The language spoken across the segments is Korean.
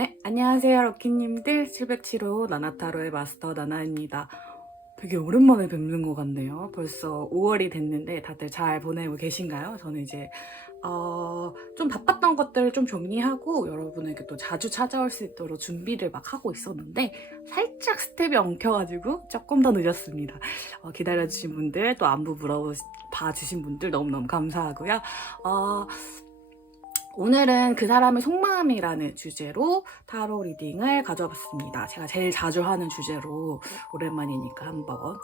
네, 안녕하세요, 럭키님들. 707호 나나타로의 마스터 나나입니다. 되게 오랜만에 뵙는 것 같네요. 벌써 5월이 됐는데 다들 잘 보내고 계신가요? 저는 이제 좀 바빴던 것들을 좀 정리하고 여러분에게 또 자주 찾아올 수 있도록 준비를 막 하고 있었는데 살짝 스텝이 엉켜가지고 조금 더 늦었습니다. 기다려주신 분들, 또 안부 물어봐주신 분들 너무너무 감사하고요. 오늘은 그 사람의 속마음이라는 주제로 타로 리딩을 가져봤습니다. 제가 제일 자주 하는 주제로 오랜만이니까 한번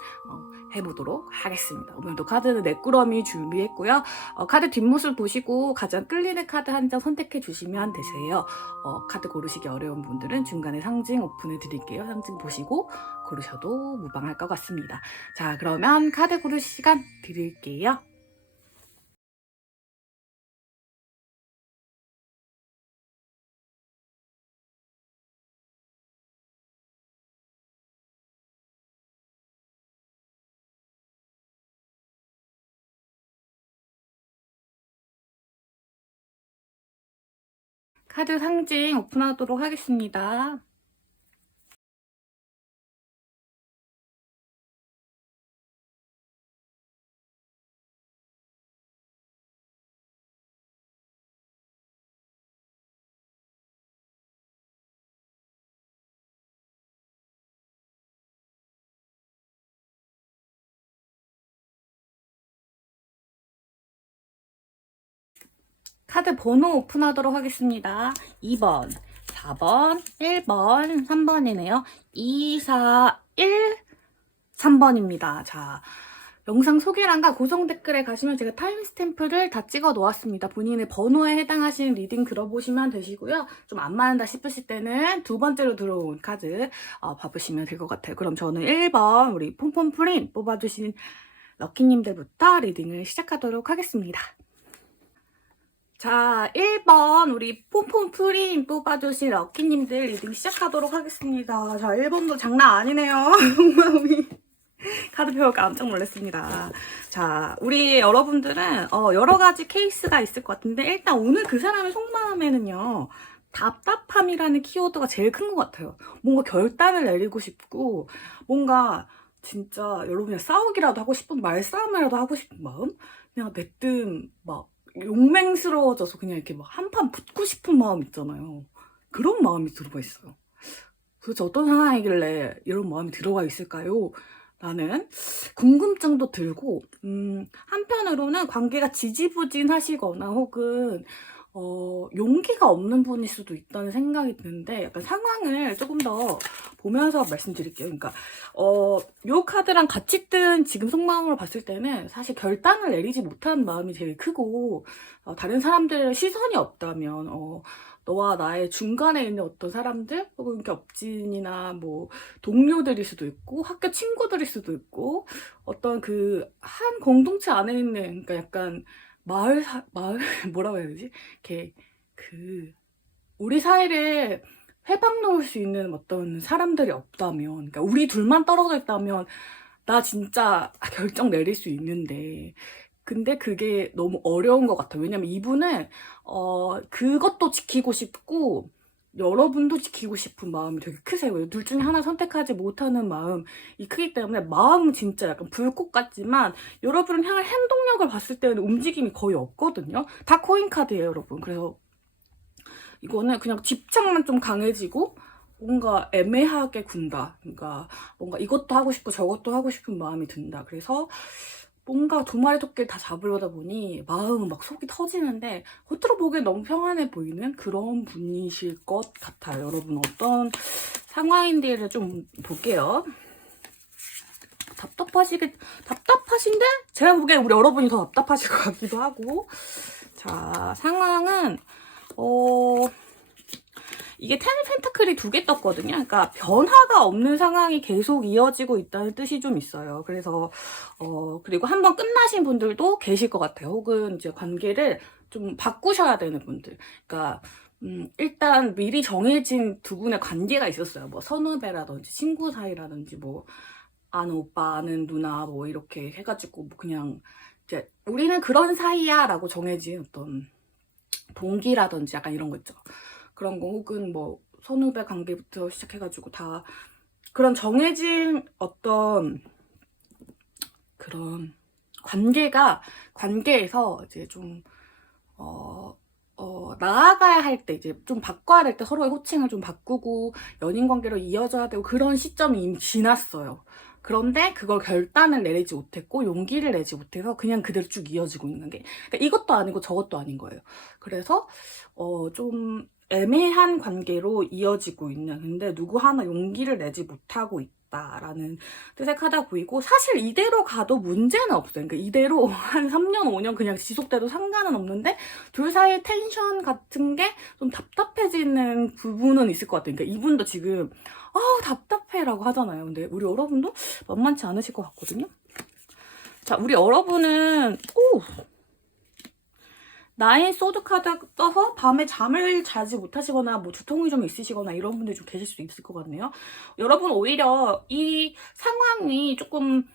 해보도록 하겠습니다. 오늘도 카드는 네꾸러미 준비했고요. 카드 뒷모습 보시고 가장 끌리는 카드 한 장 선택해 주시면 되세요. 카드 고르시기 어려운 분들은 중간에 상징 오픈해 드릴게요. 상징 보시고 고르셔도 무방할 것 같습니다. 자, 그러면 카드 고르 시간 드릴게요. 카드 상징 오픈하도록 하겠습니다. 카드 번호 오픈하도록 하겠습니다. 2번, 4번, 1번, 3번이네요. 2, 4, 1, 3번입니다. 자, 영상 소개란과 고정 댓글에 가시면 제가 타임스탬프를 다 찍어 놓았습니다. 본인의 번호에 해당하시는 리딩 들어보시면 되시고요. 좀 안 맞는다 싶으실 때는 두 번째로 들어온 카드 봐보시면 될 것 같아요. 그럼 저는 1번 우리 폼폼프린 뽑아주신 럭키님들부터 리딩을 시작하도록 하겠습니다. 자, 1번 우리 폼폼프린 뽑아주신 럭키님들 리딩 시작하도록 하겠습니다. 자, 1번도 장난 아니네요. 속마음이 카드 펴고 깜짝 놀랐습니다. 자, 우리 여러분들은 여러 가지 케이스가 있을 것 같은데 일단 오늘 그 사람의 속마음에는요. 답답함이라는 키워드가 제일 큰 것 같아요. 뭔가 결단을 내리고 싶고 뭔가 진짜 여러분이 싸우기라도 하고 싶은 말싸움이라도 하고 싶은 마음? 그냥 내뜸 막 용맹스러워져서 그냥 이렇게 막 한판 붙고 싶은 마음 있잖아요. 그런 마음이 들어가 있어요. 도대체 어떤 상황이길래 이런 마음이 들어가 있을까요? 라는 궁금증도 들고, 한편으로는 관계가 지지부진하시거나 혹은, 용기가 없는 분일 수도 있다는 생각이 드는데, 약간 상황을 조금 더 보면서 말씀드릴게요. 그러니까, 요 카드랑 같이 뜬 지금 속마음을 봤을 때는 사실 결단을 내리지 못한 마음이 제일 크고, 다른 사람들의 시선이 없다면, 너와 나의 중간에 있는 어떤 사람들, 혹은 겹친이나 뭐, 동료들일 수도 있고, 학교 친구들일 수도 있고, 어떤 그, 한 공동체 안에 있는, 그러니까 약간, 마을, 뭐라고 해야 되지? 이렇게, 그, 우리 사이를 회방 놓을 수 있는 어떤 사람들이 없다면, 그러니까 우리 둘만 떨어져 있다면, 나 진짜 결정 내릴 수 있는데, 근데 그게 너무 어려운 것 같아요. 왜냐면 이분은, 그것도 지키고 싶고, 여러분도 지키고 싶은 마음이 되게 크세요. 둘 중에 하나 선택하지 못하는 마음이 크기 때문에 마음은 진짜 약간 불꽃 같지만 여러분을 향한 행동력을 봤을 때는 움직임이 거의 없거든요. 다 코인 카드예요, 여러분. 그래서 이거는 그냥 집착만 좀 강해지고 뭔가 애매하게 군다. 그러니까 뭔가 이것도 하고 싶고 저것도 하고 싶은 마음이 든다. 그래서 뭔가 두 마리 토끼를 다 잡으려다 보니 마음은 막 속이 터지는데 겉으로 보기엔 너무 평안해 보이는 그런 분이실 것 같아요. 여러분 어떤 상황인지를 좀 볼게요. 답답하신데? 제가 보기엔 우리 여러분이 더 답답하실 것 같기도 하고. 자, 상황은 이게 텐 펜타클이 두 개 떴거든요. 그러니까 변화가 없는 상황이 계속 이어지고 있다는 뜻이 좀 있어요. 그래서 그리고 한번 끝나신 분들도 계실 것 같아요. 혹은 이제 관계를 좀 바꾸셔야 되는 분들. 그러니까 일단 미리 정해진 두 분의 관계가 있었어요. 뭐 선후배라든지 친구 사이라든지 뭐 아는 오빠, 아는 누나 뭐 이렇게 해가지고 뭐 그냥 이제 우리는 그런 사이야라고 정해진 어떤 동기라든지 약간 이런 거 있죠. 그런 거 혹은 뭐 선후배 관계부터 시작해가지고 다 그런 정해진 어떤 그런 관계에서 이제 좀 나아가야 할 때, 이제 좀 바꿔야 될 때 서로의 호칭을 좀 바꾸고 연인 관계로 이어져야 되고 그런 시점이 이미 지났어요. 그런데 그걸 결단을 내리지 못했고 용기를 내지 못해서 그냥 그대로 쭉 이어지고 있는 게, 그러니까 이것도 아니고 저것도 아닌 거예요. 그래서 좀 애매한 관계로 이어지고 있는, 근데 누구 하나 용기를 내지 못하고 있다라는 뜻의 카드가 보이고, 사실 이대로 가도 문제는 없어요. 그러니까 이대로 한 3년, 5년 그냥 지속돼도 상관은 없는데 둘 사이의 텐션 같은 게 좀 답답해지는 부분은 있을 것 같아요. 그러니까 이분도 지금 답답해라고 하잖아요. 근데 우리 여러분도 만만치 않으실 것 같거든요. 자, 우리 여러분은 나인 소드 카드 떠서 밤에 잠을 자지 못하시거나 뭐 두통이 좀 있으시거나 이런 분들이 좀 계실 수 있을 것 같네요. 여러분 오히려 이 상황이 조금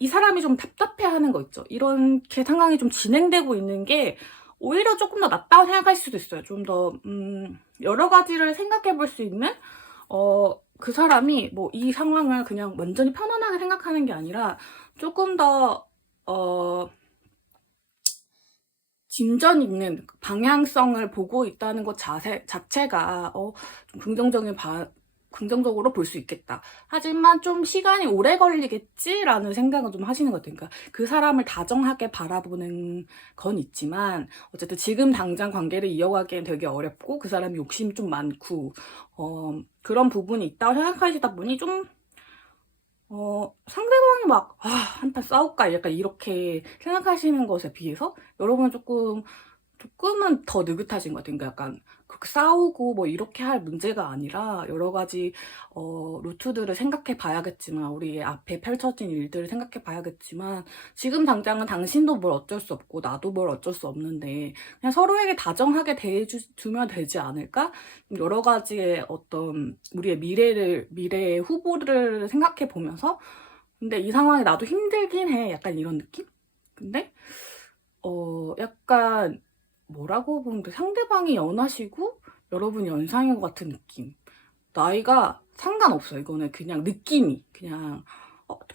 이 사람이 좀 답답해하는 거 있죠. 이렇게 상황이 좀 진행되고 있는 게 오히려 조금 더 낫다고 생각할 수도 있어요. 좀 더 여러 가지를 생각해 볼 수 있는 그 사람이 뭐 이 상황을 그냥 완전히 편안하게 생각하는 게 아니라 조금 더 진전 있는 방향성을 보고 있다는 것 자체가 좀 긍정적으로 볼 수 있겠다. 하지만 좀 시간이 오래 걸리겠지라는 생각을 좀 하시는 것 같아요. 그러니까 그 사람을 다정하게 바라보는 건 있지만 어쨌든 지금 당장 관계를 이어가기엔 되게 어렵고 그 사람이 욕심이 좀 많고 그런 부분이 있다고 생각하시다 보니 좀 상대방이 막 한판 싸울까 약간 이렇게 생각하시는 것에 비해서 여러분은 조금은 더 느긋하신 것 같아요. 그러니까 약간 그렇게 싸우고 뭐 이렇게 할 문제가 아니라 여러 가지 루트들을 생각해 봐야겠지만, 우리 앞에 펼쳐진 일들을 생각해 봐야겠지만, 지금 당장은 당신도 뭘 어쩔 수 없고 나도 뭘 어쩔 수 없는데 그냥 서로에게 다정하게 대해주면 되지 않을까? 여러 가지의 어떤 우리의 미래의 후보를 생각해 보면서, 근데 이 상황이 나도 힘들긴 해, 약간 이런 느낌? 근데 약간 뭐라고 보면 돼, 상대방이 연하시고 여러분이 연상인 것 같은 느낌. 나이가 상관없어요. 이거는 그냥 느낌이 그냥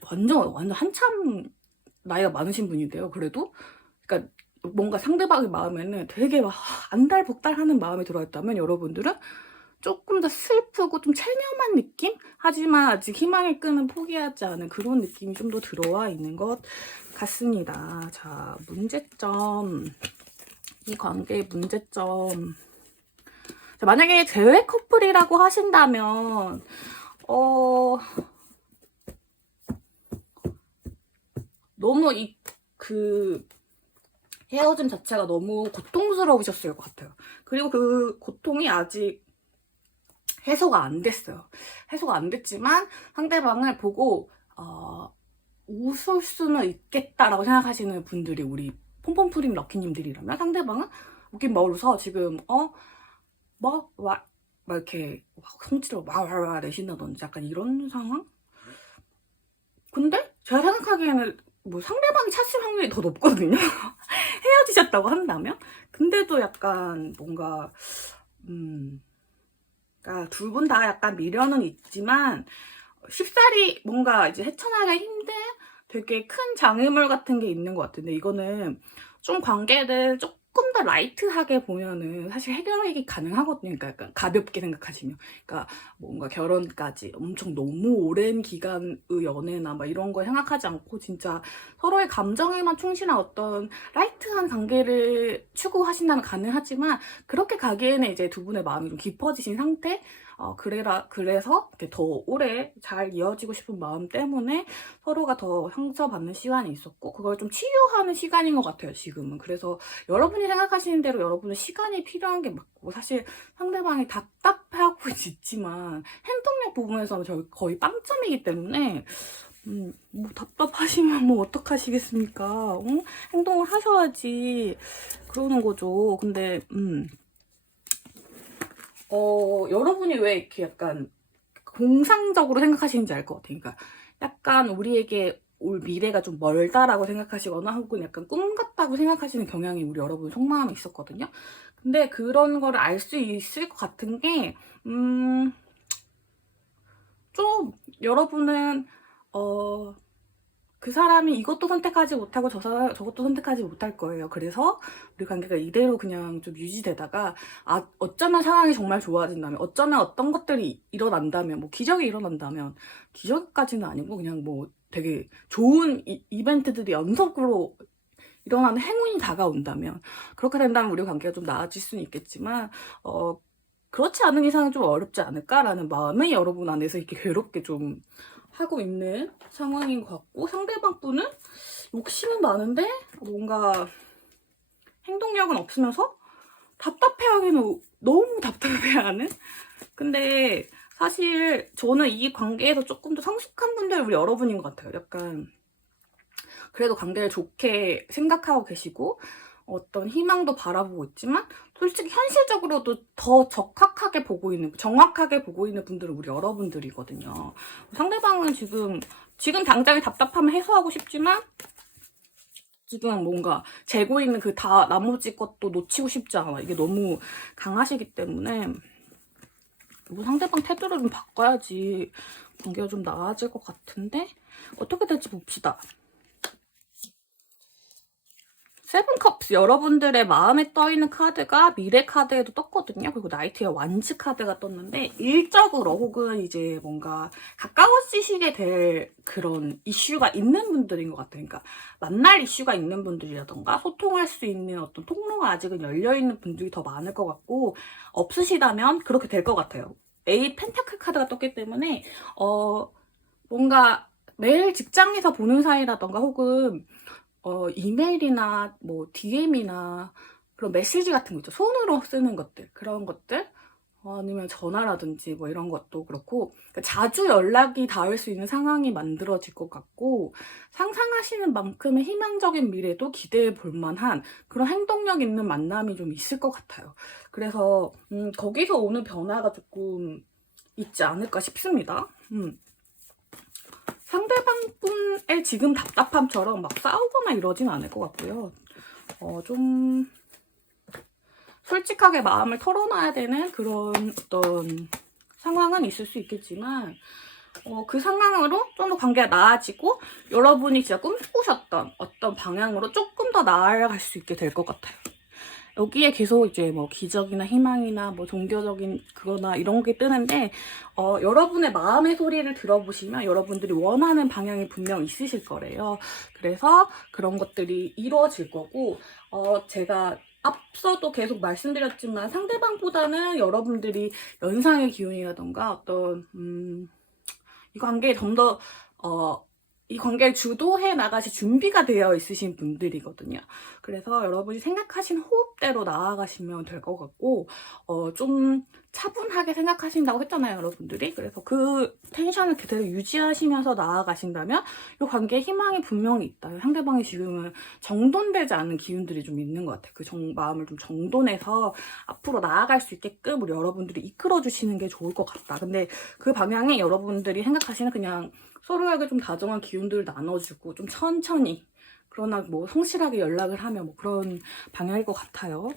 완전 한참 나이가 많으신 분인데요. 그래도 그러니까 뭔가 상대방의 마음에는 되게 막 안달복달하는 마음이 들어있다면, 여러분들은 조금 더 슬프고 좀 체념한 느낌? 하지만 아직 희망의 끈은 포기하지 않은 그런 느낌이 좀 더 들어와 있는 것 같습니다. 자, 문제점. 이 관계의 문제점. 자, 만약에 재회 커플이라고 하신다면 너무 그 헤어짐 자체가 너무 고통스러우셨을 것 같아요. 그리고 그 고통이 아직 해소가 안 됐어요. 해소가 안 됐지만 상대방을 보고 웃을 수는 있겠다라고 생각하시는 분들이 우리 폼폼프림 럭키님들이라면, 상대방은 웃긴 막 웃어 지금 막 이렇게 성질을 와 내신다든지 약간 이런 상황? 근데 제가 생각하기에는 뭐 상대방이 찾을 확률이 더 높거든요. 헤어지셨다고 한다면. 근데도 약간 뭔가 그러니까 둘 분 다 약간 미련은 있지만 쉽사리 뭔가 이제 헤쳐나가기 힘든 되게 큰 장애물 같은 게 있는 것 같은데, 이거는 좀 관계를 조금 더 라이트하게 보면은 사실 해결하기 가능하거든요. 그러니까 약간 가볍게 생각하시면. 그러니까 뭔가 결혼까지 엄청 너무 오랜 기간의 연애나 막 이런 거 생각하지 않고 진짜 서로의 감정에만 충실한 어떤 라이트한 관계를 추구하신다면 가능하지만, 그렇게 가기에는 이제 두 분의 마음이 좀 깊어지신 상태? 그래서 이렇게 더 오래 잘 이어지고 싶은 마음 때문에 서로가 더 상처받는 시간이 있었고, 그걸 좀 치유하는 시간인 것 같아요, 지금은. 그래서 여러분이 생각하시는 대로 여러분은 시간이 필요한 게 맞고, 사실 상대방이 답답해하고 있지만 행동력 부분에서는 거의 빵점이기 때문에 뭐 답답하시면 뭐 어떡하시겠습니까? 행동을 하셔야지 그러는 거죠. 근데 여러분이 왜 이렇게 약간 공상적으로 생각하시는지 알 것 같아요. 그러니까 약간 우리에게 올 미래가 좀 멀다라고 생각하시거나 혹은 약간 꿈 같다고 생각하시는 경향이 우리 여러분 속마음에 있었거든요. 근데 그런 거를 알 수 있을 것 같은 게, 좀 여러분은 그 사람이 이것도 선택하지 못하고 저것도 선택하지 못할 거예요. 그래서 우리 관계가 이대로 그냥 좀 유지되다가, 어쩌면 상황이 정말 좋아진다면, 어쩌면 어떤 것들이 일어난다면, 뭐 기적이 일어난다면, 기적까지는 아니고 그냥 뭐 되게 좋은 이벤트들이 연속으로 일어나는 행운이 다가온다면, 그렇게 된다면 우리 관계가 좀 나아질 수는 있겠지만, 그렇지 않은 이상은 좀 어렵지 않을까라는 마음이 여러분 안에서 이렇게 괴롭게 좀 하고 있는 상황인 것 같고, 상대방 분은 욕심은 많은데 뭔가 행동력은 없으면서 답답해하기는 너무 답답해하는. 근데 사실 저는 이 관계에서 조금 더 성숙한 분들이 우리 여러분인 것 같아요. 약간 그래도 관계를 좋게 생각하고 계시고 어떤 희망도 바라보고 있지만, 솔직히 현실적으로도 더 정확하게 보고 있는 분들은 우리 여러분들이거든요. 상대방은 지금 당장에 답답함을 해소하고 싶지만, 지금 뭔가 재고 있는 그 다 나머지 것도 놓치고 싶지 않아. 이게 너무 강하시기 때문에 상대방 태도를 좀 바꿔야지 관계가 좀 나아질 것 같은데, 어떻게 될지 봅시다. 세븐컵스, 여러분들의 마음에 떠있는 카드가 미래 카드에도 떴거든요. 그리고 나이트의 완즈 카드가 떴는데, 일적으로 혹은 이제 뭔가 가까워지시게 될 그런 이슈가 있는 분들인 것 같아요. 그러니까 만날 이슈가 있는 분들이라던가 소통할 수 있는 어떤 통로가 아직은 열려있는 분들이 더 많을 것 같고, 없으시다면 그렇게 될 것 같아요. 에잇 펜타클 카드가 떴기 때문에 뭔가 매일 직장에서 보는 사이라던가 혹은 이메일이나 뭐 DM이나 그런 메시지 같은 거 있죠. 손으로 쓰는 것들, 그런 것들, 아니면 전화라든지 뭐 이런 것도 그렇고, 그러니까 자주 연락이 닿을 수 있는 상황이 만들어질 것 같고, 상상하시는 만큼의 희망적인 미래도 기대해 볼 만한 그런 행동력 있는 만남이 좀 있을 것 같아요. 그래서 거기서 오는 변화가 조금 있지 않을까 싶습니다. 상대방분의 지금 답답함처럼 막 싸우거나 이러진 않을 것 같고요. 좀 솔직하게 마음을 털어놔야 되는 그런 어떤 상황은 있을 수 있겠지만, 그 상황으로 좀 더 관계가 나아지고 여러분이 진짜 꿈꾸셨던 어떤 방향으로 조금 더 나아갈 수 있게 될 것 같아요. 여기에 계속 이제 뭐 기적이나 희망이나 뭐 종교적인 그거나 이런 게 뜨는데, 여러분의 마음의 소리를 들어보시면 여러분들이 원하는 방향이 분명 있으실 거래요. 그래서 그런 것들이 이루어질 거고, 제가 앞서도 계속 말씀드렸지만 상대방보다는 여러분들이 연상의 기운이라던가 어떤 이 관계에 좀 더 이 관계를 주도해 나가실 준비가 되어 있으신 분들이거든요. 그래서 여러분이 생각하신 호흡대로 나아가시면 될 것 같고, 좀 차분하게 생각하신다고 했잖아요, 여러분들이. 그래서 그 텐션을 그대로 유지하시면서 나아가신다면 이 관계에 희망이 분명히 있다. 상대방이 지금은 정돈되지 않은 기운들이 좀 있는 것 같아요. 그 마음을 좀 정돈해서 앞으로 나아갈 수 있게끔 우리 여러분들이 이끌어주시는 게 좋을 것 같다. 근데 그 방향이 여러분들이 생각하시는 그냥 서로에게 좀 다정한 기운들을 나눠주고 좀 천천히, 그러나 뭐 성실하게 연락을 하며 뭐 그런 방향일 것 같아요.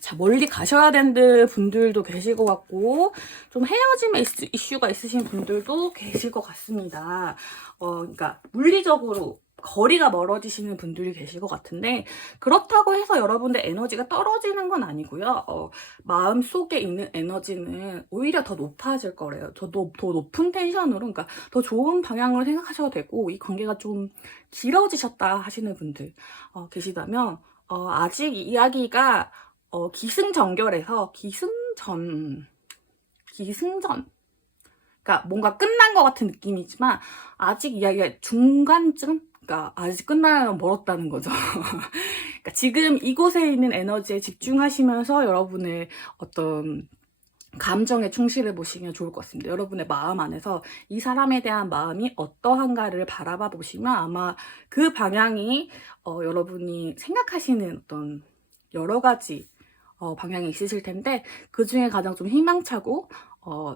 자, 멀리 가셔야 되는 분들도 계실 것 같고, 좀 헤어짐의 이슈가 있으신 분들도 계실 것 같습니다. 그러니까 물리적으로 거리가 멀어지시는 분들이 계실 것 같은데, 그렇다고 해서 여러분들 에너지가 떨어지는 건 아니고요. 마음 속에 있는 에너지는 오히려 더 높아질 거래요. 더 높은 텐션으로, 그러니까 더 좋은 방향으로 생각하셔도 되고, 이 관계가 좀 길어지셨다 하시는 분들 계시다면, 아직 이야기가 기승전결해서 그러니까 뭔가 끝난 것 같은 느낌이지만 아직 이야기가 중간쯤, 그러니까 아직 끝나면 멀었다는 거죠. 그러니까 지금 이곳에 있는 에너지에 집중하시면서 여러분의 어떤 감정에 충실해 보시면 좋을 것 같습니다. 여러분의 마음 안에서 이 사람에 대한 마음이 어떠한가를 바라봐 보시면 아마 그 방향이 여러분이 생각하시는 어떤 여러 가지 방향이 있으실 텐데 그 중에 가장 좀 희망차고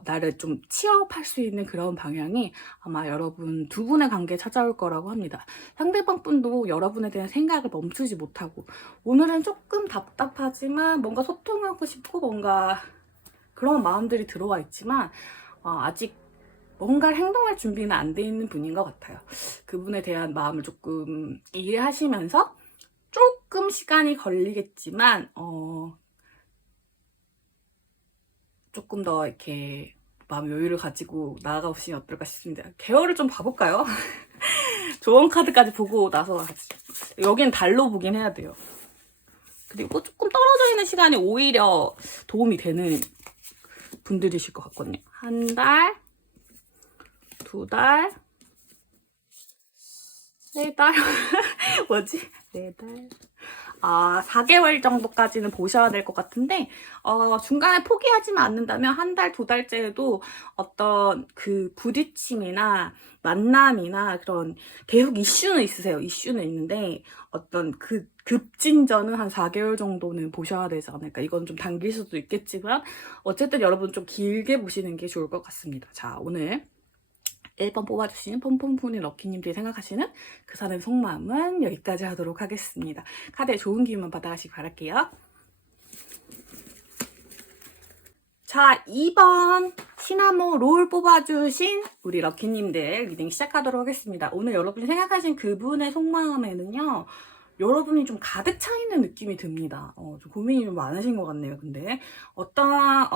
나를 좀 취업할 수 있는 그런 방향이 아마 여러분 두 분의 관계에 찾아올 거라고 합니다. 상대방 분도 여러분에 대한 생각을 멈추지 못하고 오늘은 조금 답답하지만 뭔가 소통하고 싶고 뭔가 그런 마음들이 들어와 있지만 아직 뭔가를 행동할 준비는 안 돼 있는 분인 것 같아요. 그분에 대한 마음을 조금 이해하시면서 조금 시간이 걸리겠지만 조금 더 이렇게 마음 여유를 가지고 나아가보시면 어떨까 싶습니다. 개요를 좀 봐볼까요? 조언 카드까지 보고 나서 여기는 달로 보긴 해야 돼요. 그리고 조금 떨어져 있는 시간이 오히려 도움이 되는 분들이실 것 같거든요. 한 달, 두 달, 네 달, 뭐지? 네 달. 4개월 정도까지는 보셔야 될 것 같은데, 중간에 포기하지만 않는다면 한 달, 두 달째에도 어떤 그 부딪힘이나 만남이나 그런 계속 이슈는 있으세요. 이슈는 있는데, 어떤 그 급진전은 한 4개월 정도는 보셔야 되지 않을까. 이건 좀 당길 수도 있겠지만, 어쨌든 여러분 좀 길게 보시는 게 좋을 것 같습니다. 자, 오늘 1번 뽑아주신 폼폼푼이 럭키님들이 생각하시는 그 사람의 속마음은 여기까지 하도록 하겠습니다. 카드에 좋은 기운만 받아가시기 바랄게요. 자, 2번 시나모 롤 뽑아주신 우리 럭키님들 리딩 시작하도록 하겠습니다. 오늘 여러분이 생각하신 그분의 속마음에는요, 여러분이 좀 가득 차 있는 느낌이 듭니다. 좀 고민이 좀 많으신 것 같네요. 근데 어떠한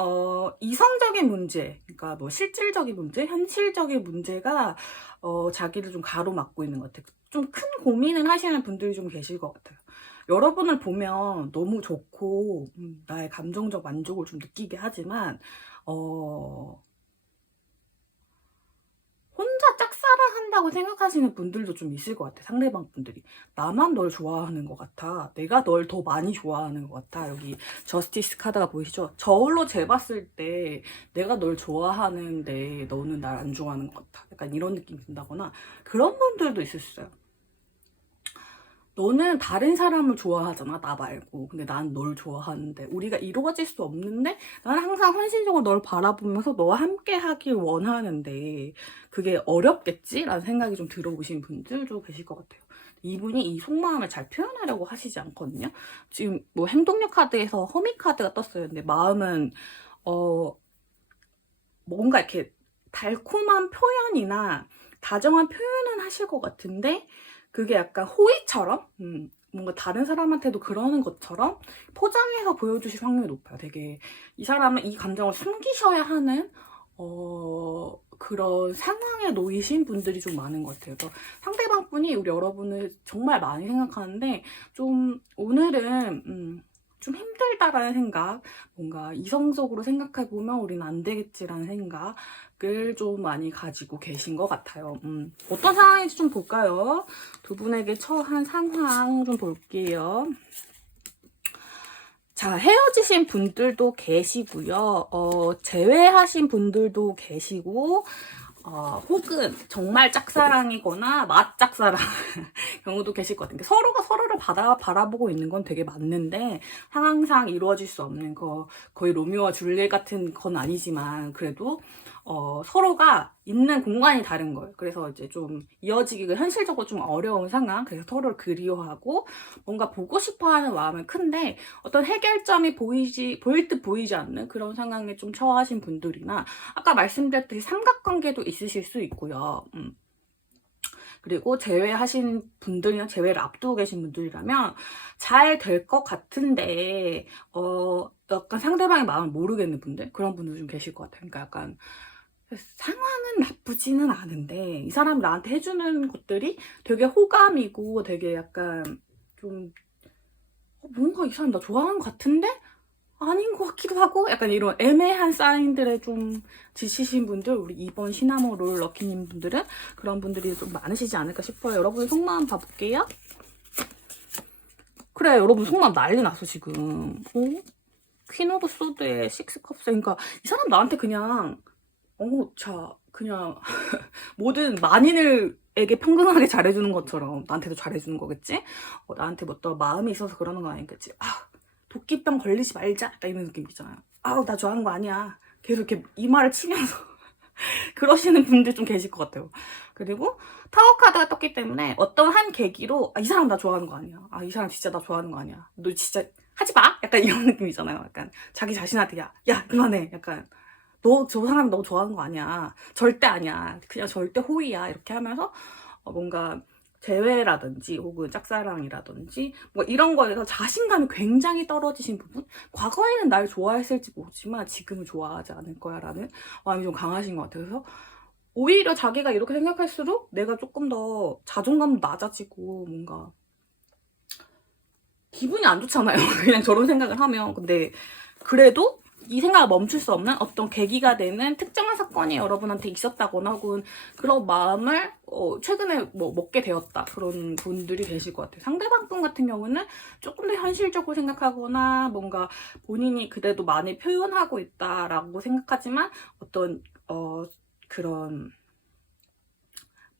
이성적인 문제, 그러니까 뭐 실질적인 문제, 현실적인 문제가 자기를 좀 가로막고 있는 것 같아요. 좀 큰 고민을 하시는 분들이 좀 계실 것 같아요. 여러분을 보면 너무 좋고 나의 감정적 만족을 좀 느끼게 하지만 혼자 짝사랑한다고 생각하시는 분들도 좀 있을 것 같아. 상대방 분들이 나만 널 좋아하는 것 같아, 내가 널 더 많이 좋아하는 것 같아. 여기 저스티스 카드가 보이시죠? 저울로 재봤을 때 내가 널 좋아하는데 너는 날 안 좋아하는 것 같아, 약간 이런 느낌이 든다거나 그런 분들도 있을 수 있어요. 너는 다른 사람을 좋아하잖아, 나 말고. 근데 난 널 좋아하는데 우리가 이루어질 수 없는데 나는 항상 헌신적으로 널 바라보면서 너와 함께 하길 원하는데 그게 어렵겠지? 라는 생각이 좀 들어오신 분들도 계실 것 같아요. 이분이 이 속마음을 잘 표현하려고 하시지 않거든요. 지금 뭐 행동력 카드에서 허미 카드가 떴어요. 근데 마음은 뭔가 이렇게 달콤한 표현이나 다정한 표현은 하실 것 같은데 그게 약간 호의처럼 뭔가 다른 사람한테도 그러는 것처럼 포장해서 보여주실 확률이 높아요. 되게 이 사람은 이 감정을 숨기셔야 하는 그런 상황에 놓이신 분들이 좀 많은 것 같아요. 그래서 상대방 분이 우리 여러분을 정말 많이 생각하는데 좀 오늘은 좀 힘들다라는 생각, 뭔가 이성적으로 생각해보면 우리는 안 되겠지라는 생각을 좀 많이 가지고 계신 것 같아요. 어떤 상황인지 좀 볼까요? 두 분에게 처한 상황 좀 볼게요. 자, 헤어지신 분들도 계시고요. 재회하신 분들도 계시고, 혹은 정말 짝사랑이거나 맛짝사랑 경우도 계실 것 같아요. 서로가 서로를 바라보고 있는 건 되게 맞는데 상황상 이루어질 수 없는 거의 로미오와 줄리엣 같은 건 아니지만 그래도 서로가 있는 공간이 다른 거예요. 그래서 이제 좀 이어지기가 현실적으로 좀 어려운 상황, 그래서 서로를 그리워하고 뭔가 보고 싶어하는 마음은 큰데 어떤 해결점이 보일 듯 보이지 않는 그런 상황에 좀 처하신 분들이나 아까 말씀드렸듯이 삼각관계도 있으실 수 있고요. 그리고 재회하신 분들이나 재회를 앞두고 계신 분들이라면 잘 될 것 같은데 약간 상대방의 마음을 모르겠는 분들, 그런 분들 좀 계실 것 같아요. 그러니까 약간 상황은 나쁘지는 않은데 이 사람이 나한테 해주는 것들이 되게 호감이고 되게 약간 좀 뭔가 이 사람 나 좋아하는 것 같은데 아닌 것 같기도 하고 약간 이런 애매한 사인들에 좀 지치신 분들, 우리 2번 시나모 롤 럭키님 분들은 그런 분들이 좀 많으시지 않을까 싶어요. 여러분의 속마음 봐볼게요. 그래, 여러분 속마음 난리 났어 지금. 퀸 오브 소드의 식스컵스. 그러니까 이 사람 나한테 그냥 그냥 모든 만인에게 평등하게 잘해주는 것처럼 나한테도 잘해주는 거겠지? 나한테 뭐 또 마음이 있어서 그러는 거 아니겠지? 도끼병 걸리지 말자 약간 이런 느낌 있잖아요. 아우 나 좋아하는 거 아니야. 계속 이렇게 이마를 치면서 그러시는 분들 좀 계실 것 같아요. 그리고 타워 카드가 떴기 때문에 어떤 한 계기로 이 사람 나 좋아하는 거 아니야. 이 사람 진짜 나 좋아하는 거 아니야. 너 진짜 하지 마. 약간 이런 느낌이잖아요. 약간 자기 자신한테 야 그만해. 약간 너 저 사람 너 좋아하는 거 아니야. 절대 아니야. 그냥 절대 호의야. 이렇게 하면서 뭔가 재회라든지 혹은 짝사랑이라든지 뭐 이런 거에서 자신감이 굉장히 떨어지신 부분, 과거에는 날 좋아했을지 모르지만 지금은 좋아하지 않을 거야 라는 마음이 좀 강하신 것 같아요. 그래서 오히려 자기가 이렇게 생각할수록 내가 조금 더 자존감도 낮아지고 뭔가 기분이 안 좋잖아요. 그냥 저런 생각을 하면. 근데 그래도 이 생각을 멈출 수 없는 어떤 계기가 되는 특정한 사건이 여러분한테 있었다거나 혹은 그런 마음을 최근에 뭐 먹게 되었다. 그런 분들이 계실 것 같아요. 상대방 분 같은 경우는 조금 더 현실적으로 생각하거나 뭔가 본인이 그래도 많이 표현하고 있다라고 생각하지만 어떤 그런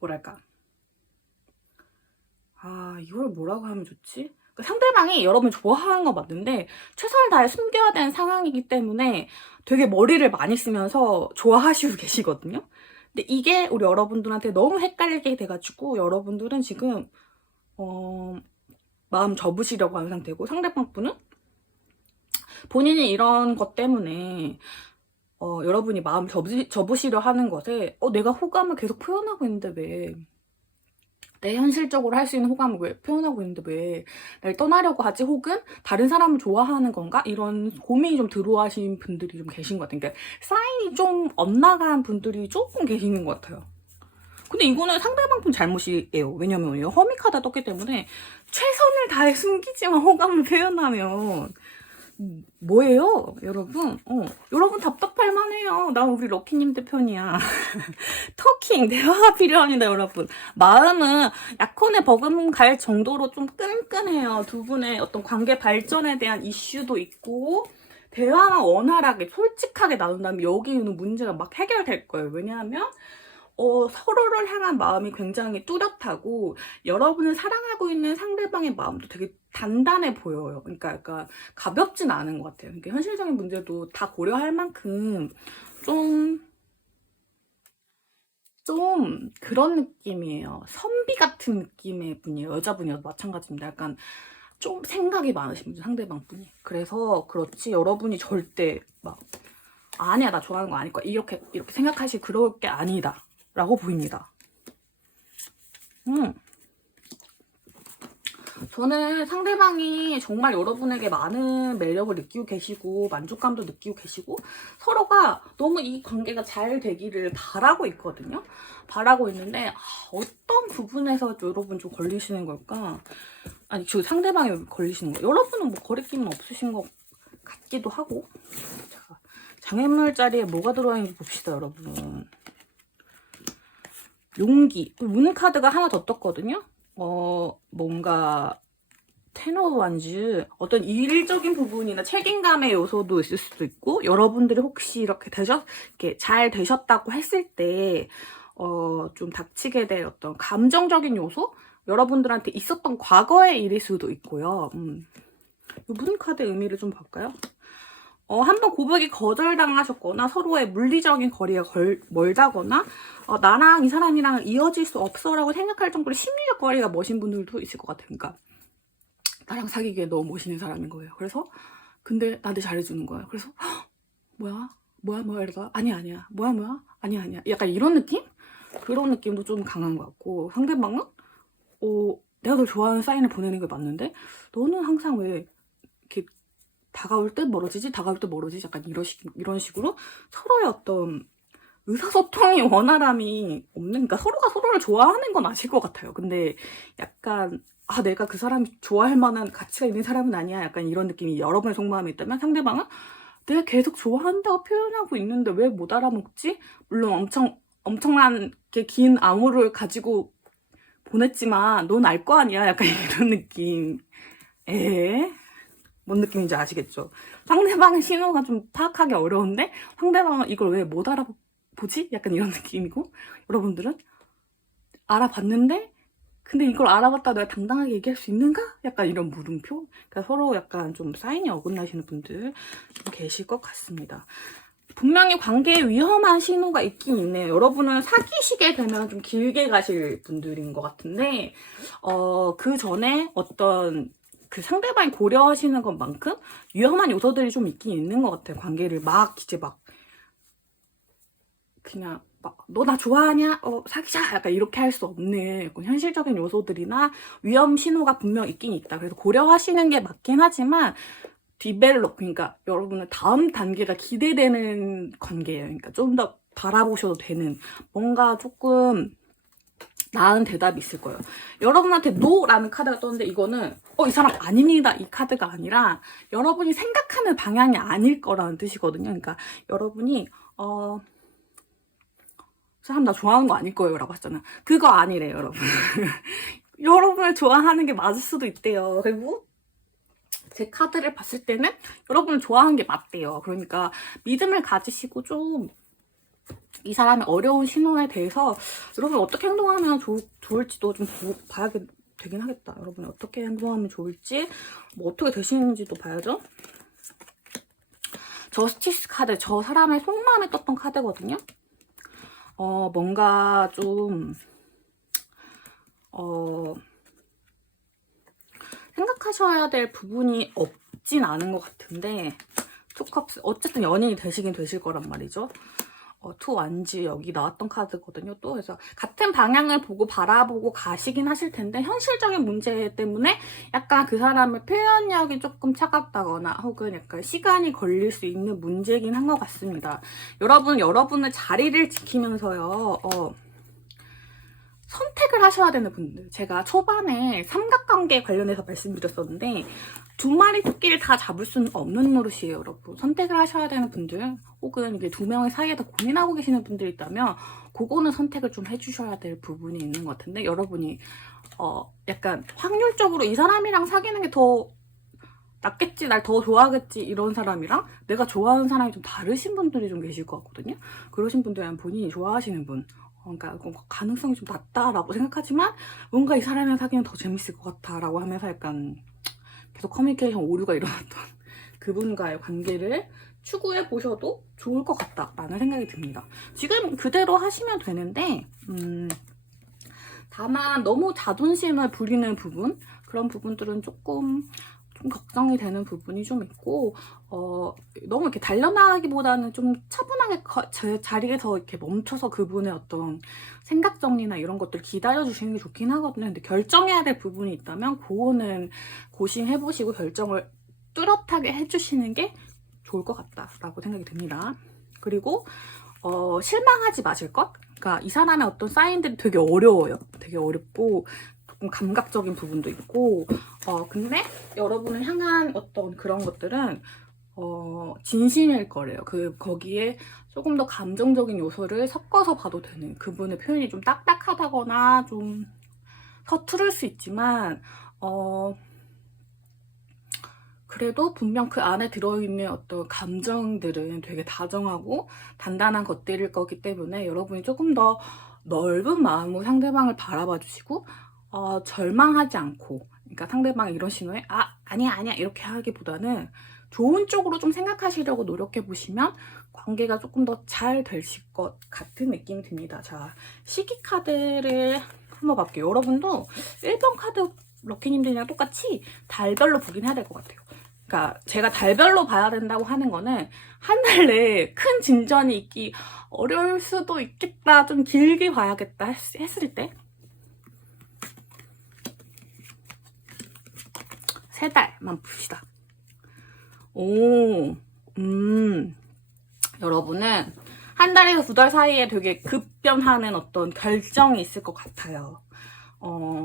뭐랄까 이걸 뭐라고 하면 좋지? 상대방이 여러분 좋아하는 거 맞는데 최선을 다해 숨겨야 되는 상황이기 때문에 되게 머리를 많이 쓰면서 좋아하시고 계시거든요. 근데 이게 우리 여러분들한테 너무 헷갈리게 돼가지고 여러분들은 지금 마음 접으시려고 하는 상태고, 상대방 분은 본인이 이런 것 때문에 여러분이 마음 접으시려 하는 것에 내가 호감을 계속 표현하고 있는데 왜 내 현실적으로 할 수 있는 호감을 왜 표현하고 있는데 왜 날 떠나려고 하지? 혹은 다른 사람을 좋아하는 건가? 이런 고민이 좀 들어하신 분들이 좀 계신 것 같아요. 그러니까 사인이 좀 엇나간 분들이 조금 계시는 것 같아요. 근데 이거는 상대방 분 잘못이에요. 왜냐면 허미 카드 떴기 때문에 최선을 다해 숨기지만 호감을 표현하면 뭐예요, 여러분? 여러분 답답할 만해요. 난 우리 럭키님들 편이야. 토킹, 대화가 필요합니다, 여러분. 마음은 약혼에 버금갈 정도로 좀 끈끈해요. 두 분의 어떤 관계 발전에 대한 이슈도 있고, 대화만 원활하게, 솔직하게 나눈다면 여기는 문제가 막 해결될 거예요. 왜냐하면, 서로를 향한 마음이 굉장히 뚜렷하고 여러분을 사랑하고 있는 상대방의 마음도 되게 단단해 보여요. 그러니까 약간 가볍진 않은 것 같아요. 그러니까 현실적인 문제도 다 고려할 만큼 좀 그런 느낌이에요. 선비 같은 느낌의 분이에요. 여자분이어도 마찬가지입니다. 약간 좀 생각이 많으신 분, 상대방 분이. 그래서 그렇지 여러분이 절대 막 아니야 나 좋아하는 거 아닐 거야 이렇게 생각하실 그럴 게 아니다 라고 보입니다. 저는 상대방이 정말 여러분에게 많은 매력을 느끼고 계시고 만족감도 느끼고 계시고 서로가 너무 이 관계가 잘 되기를 바라고 있거든요. 바라고 있는데 어떤 부분에서 여러분 좀 걸리시는 걸까? 아니 저 상대방이 걸리시는 거예요. 여러분은 뭐 거리낌은 없으신 것 같기도 하고. 자, 장애물 자리에 뭐가 들어있는지 봅시다, 여러분. 용기. 문 카드가 하나 더 떴거든요. 뭔가 테너완즈 어떤 일적인 부분이나 책임감의 요소도 있을 수도 있고, 여러분들이 혹시 이렇게 잘 되셨다고 했을 때 좀 닥치게 될 어떤 감정적인 요소, 여러분들한테 있었던 과거의 일일 수도 있고요. 이 문 카드 의미를 좀 볼까요? 한번 고백이 거절당하셨거나 서로의 물리적인 거리가 멀다거나 나랑 이 사람이랑 이어질 수 없어 라고 생각할 정도로 심리적 거리가 머신 분들도 있을 것 같아요. 그러니까 나랑 사귀기에 너무 멋있는 사람인 거예요. 그래서 근데 나한테 잘해주는 거예요. 그래서 뭐야 이러다가 아니야 뭐야 아니야 약간 이런 느낌? 그런 느낌도 좀 강한 것 같고, 상대방은 내가 널 좋아하는 사인을 보내는 게 맞는데 너는 항상 왜 이렇게 다가올 때 멀어지지 약간 이런 식으로 서로의 어떤 의사소통이 원활함이 없는, 그러니까 서로가 서로를 좋아하는 건 아실 것 같아요. 근데 약간 내가 그 사람 좋아할 만한 가치가 있는 사람은 아니야 약간 이런 느낌이 여러분의 속마음에 있다면, 상대방은 내가 계속 좋아한다고 표현하고 있는데 왜 못 알아먹지? 물론 엄청난 긴 암호를 가지고 보냈지만 넌 알 거 아니야 약간 이런 느낌. 뭔 느낌인지 아시겠죠? 상대방의 신호가 좀 파악하기 어려운데 상대방은 이걸 왜 못 알아보지? 약간 이런 느낌이고, 여러분들은 알아봤는데 근데 이걸 알아봤다 내가 당당하게 얘기할 수 있는가? 약간 이런 물음표? 그러니까 서로 약간 좀 사인이 어긋나시는 분들 좀 계실 것 같습니다. 분명히 관계에 위험한 신호가 있긴 있네요. 여러분은 사귀시게 되면 좀 길게 가실 분들인 것 같은데, 그 전에 어떤 그 상대방이 고려하시는 것만큼 위험한 요소들이 좀 있긴 있는 것 같아요. 관계를 그냥 너 나 좋아하냐? 사귀자! 약간 이렇게 할 수 없는 약간 현실적인 요소들이나 위험 신호가 분명 있긴 있다. 그래서 고려하시는 게 맞긴 하지만, 디벨롭, 그러니까 여러분은 다음 단계가 기대되는 관계예요. 그러니까 좀 더 바라보셔도 되는 뭔가 조금 나은 대답이 있을 거예요. 여러분한테 NO라는 카드가 떴는데 이거는 이 사람 아닙니다 이 카드가 아니라 여러분이 생각하는 방향이 아닐 거라는 뜻이거든요. 그러니까 여러분이 사람 나 좋아하는 거 아닐 거예요 라고 하잖아. 그거 아니래요 여러분. 여러분을 좋아하는 게 맞을 수도 있대요. 그리고 제 카드를 봤을 때는 여러분을 좋아하는 게 맞대요. 그러니까 믿음을 가지시고 좀 이 사람의 어려운 신호에 대해서 여러분 어떻게 행동하면 좋을지도 좀 봐야 되긴 하겠다. 여러분이 어떻게 행동하면 좋을지 뭐 어떻게 되시는지도 봐야죠. 저스티스 카드, 저 사람의 속마음에 떴던 카드거든요. 뭔가 좀 생각하셔야 될 부분이 없진 않은 것 같은데, 투컵스 어쨌든 연인이 되시긴 되실 거란 말이죠. 투 완지 여기 나왔던 카드거든요. 또 그래서 같은 방향을 보고 바라보고 가시긴 하실 텐데 현실적인 문제 때문에 약간 그 사람의 표현력이 조금 차갑다거나 혹은 약간 시간이 걸릴 수 있는 문제긴 한 것 같습니다. 여러분의 자리를 지키면서요. 선택을 하셔야 되는 분들. 제가 초반에 삼각관계 관련해서 말씀드렸었는데 두 마리 토끼를 다 잡을 수는 없는 노릇이에요, 여러분. 선택을 하셔야 되는 분들 혹은 이제 두 명의 사이에서 고민하고 계시는 분들이 있다면 그거는 선택을 좀 해주셔야 될 부분이 있는 것 같은데 여러분이 약간 확률적으로 이 사람이랑 사귀는 게 더 낫겠지, 날 더 좋아하겠지 이런 사람이랑 내가 좋아하는 사람이 좀 다르신 분들이 좀 계실 것 같거든요. 그러신 분들은 본인이 좋아하시는 분, 그러니까 가능성이 좀 낮다라고 생각하지만 뭔가 이 사람이랑 사귀면 더 재밌을 것 같다라고 하면서 약간 계속 커뮤니케이션 오류가 일어났던 그분과의 관계를 추구해 보셔도 좋을 것 같다라는 생각이 듭니다. 지금 그대로 하시면 되는데 다만 너무 자존심을 부리는 부분, 그런 부분들은 조금 좀 걱정이 되는 부분이 좀 있고 너무 이렇게 달려나가기보다는 좀 차분하게 제 자리에서 이렇게 멈춰서 그분의 어떤 생각 정리나 이런 것들 기다려주시는 게 좋긴 하거든요. 근데 결정해야 될 부분이 있다면 그거는 고심해보시고 결정을 뚜렷하게 해주시는 게 좋을 것 같다라고 생각이 듭니다. 그리고 실망하지 마실 것? 그러니까 이 사람의 어떤 사인들이 되게 어려워요. 되게 어렵고 조금 감각적인 부분도 있고 근데 여러분을 향한 어떤 그런 것들은 진심일 거래요. 거기에 조금 더 감정적인 요소를 섞어서 봐도 되는, 그분의 표현이 좀 딱딱하다거나 좀 서투를 수 있지만 그래도 분명 그 안에 들어있는 어떤 감정들은 되게 다정하고 단단한 것들일 거기 때문에 여러분이 조금 더 넓은 마음으로 상대방을 바라봐 주시고 절망하지 않고, 그러니까 상대방이 이런 신호에 아니야 이렇게 하기보다는 좋은 쪽으로 좀 생각하시려고 노력해 보시면 관계가 조금 더 잘 되실 것 같은 느낌이 듭니다. 자, 시기 카드를 한번 볼게요. 여러분도 1번 카드 럭키님들이랑 똑같이 달별로 보긴 해야 될 것 같아요. 그러니까 제가 달별로 봐야 된다고 하는 거는 한 달 내에 큰 진전이 있기 어려울 수도 있겠다, 좀 길게 봐야겠다 했을 때 3달만 봅시다. 여러분은 한 달에서 2달 사이에 되게 급변하는 어떤 결정이 있을 것 같아요.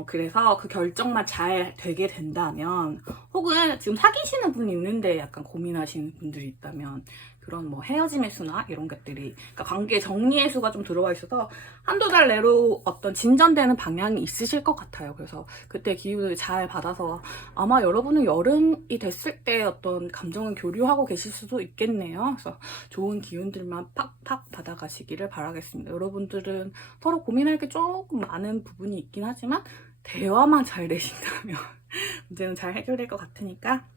그래서 그 결정만 잘 되게 된다면, 혹은 지금 사귀시는 분이 있는데 약간 고민하시는 분들이 있다면, 그런 뭐 헤어짐의 수나 이런 것들이, 그러니까 관계 정리의 수가 좀 들어와 있어서 한두 달 내로 어떤 진전되는 방향이 있으실 것 같아요. 그래서 그때 기운을 잘 받아서 아마 여러분은 여름이 됐을 때 어떤 감정을 교류하고 계실 수도 있겠네요. 그래서 좋은 기운들만 팍팍 받아가시기를 바라겠습니다. 여러분들은 서로 고민할 게 조금 많은 부분이 있긴 하지만 대화만 잘 되신다면 문제는 잘 해결될 것 같으니까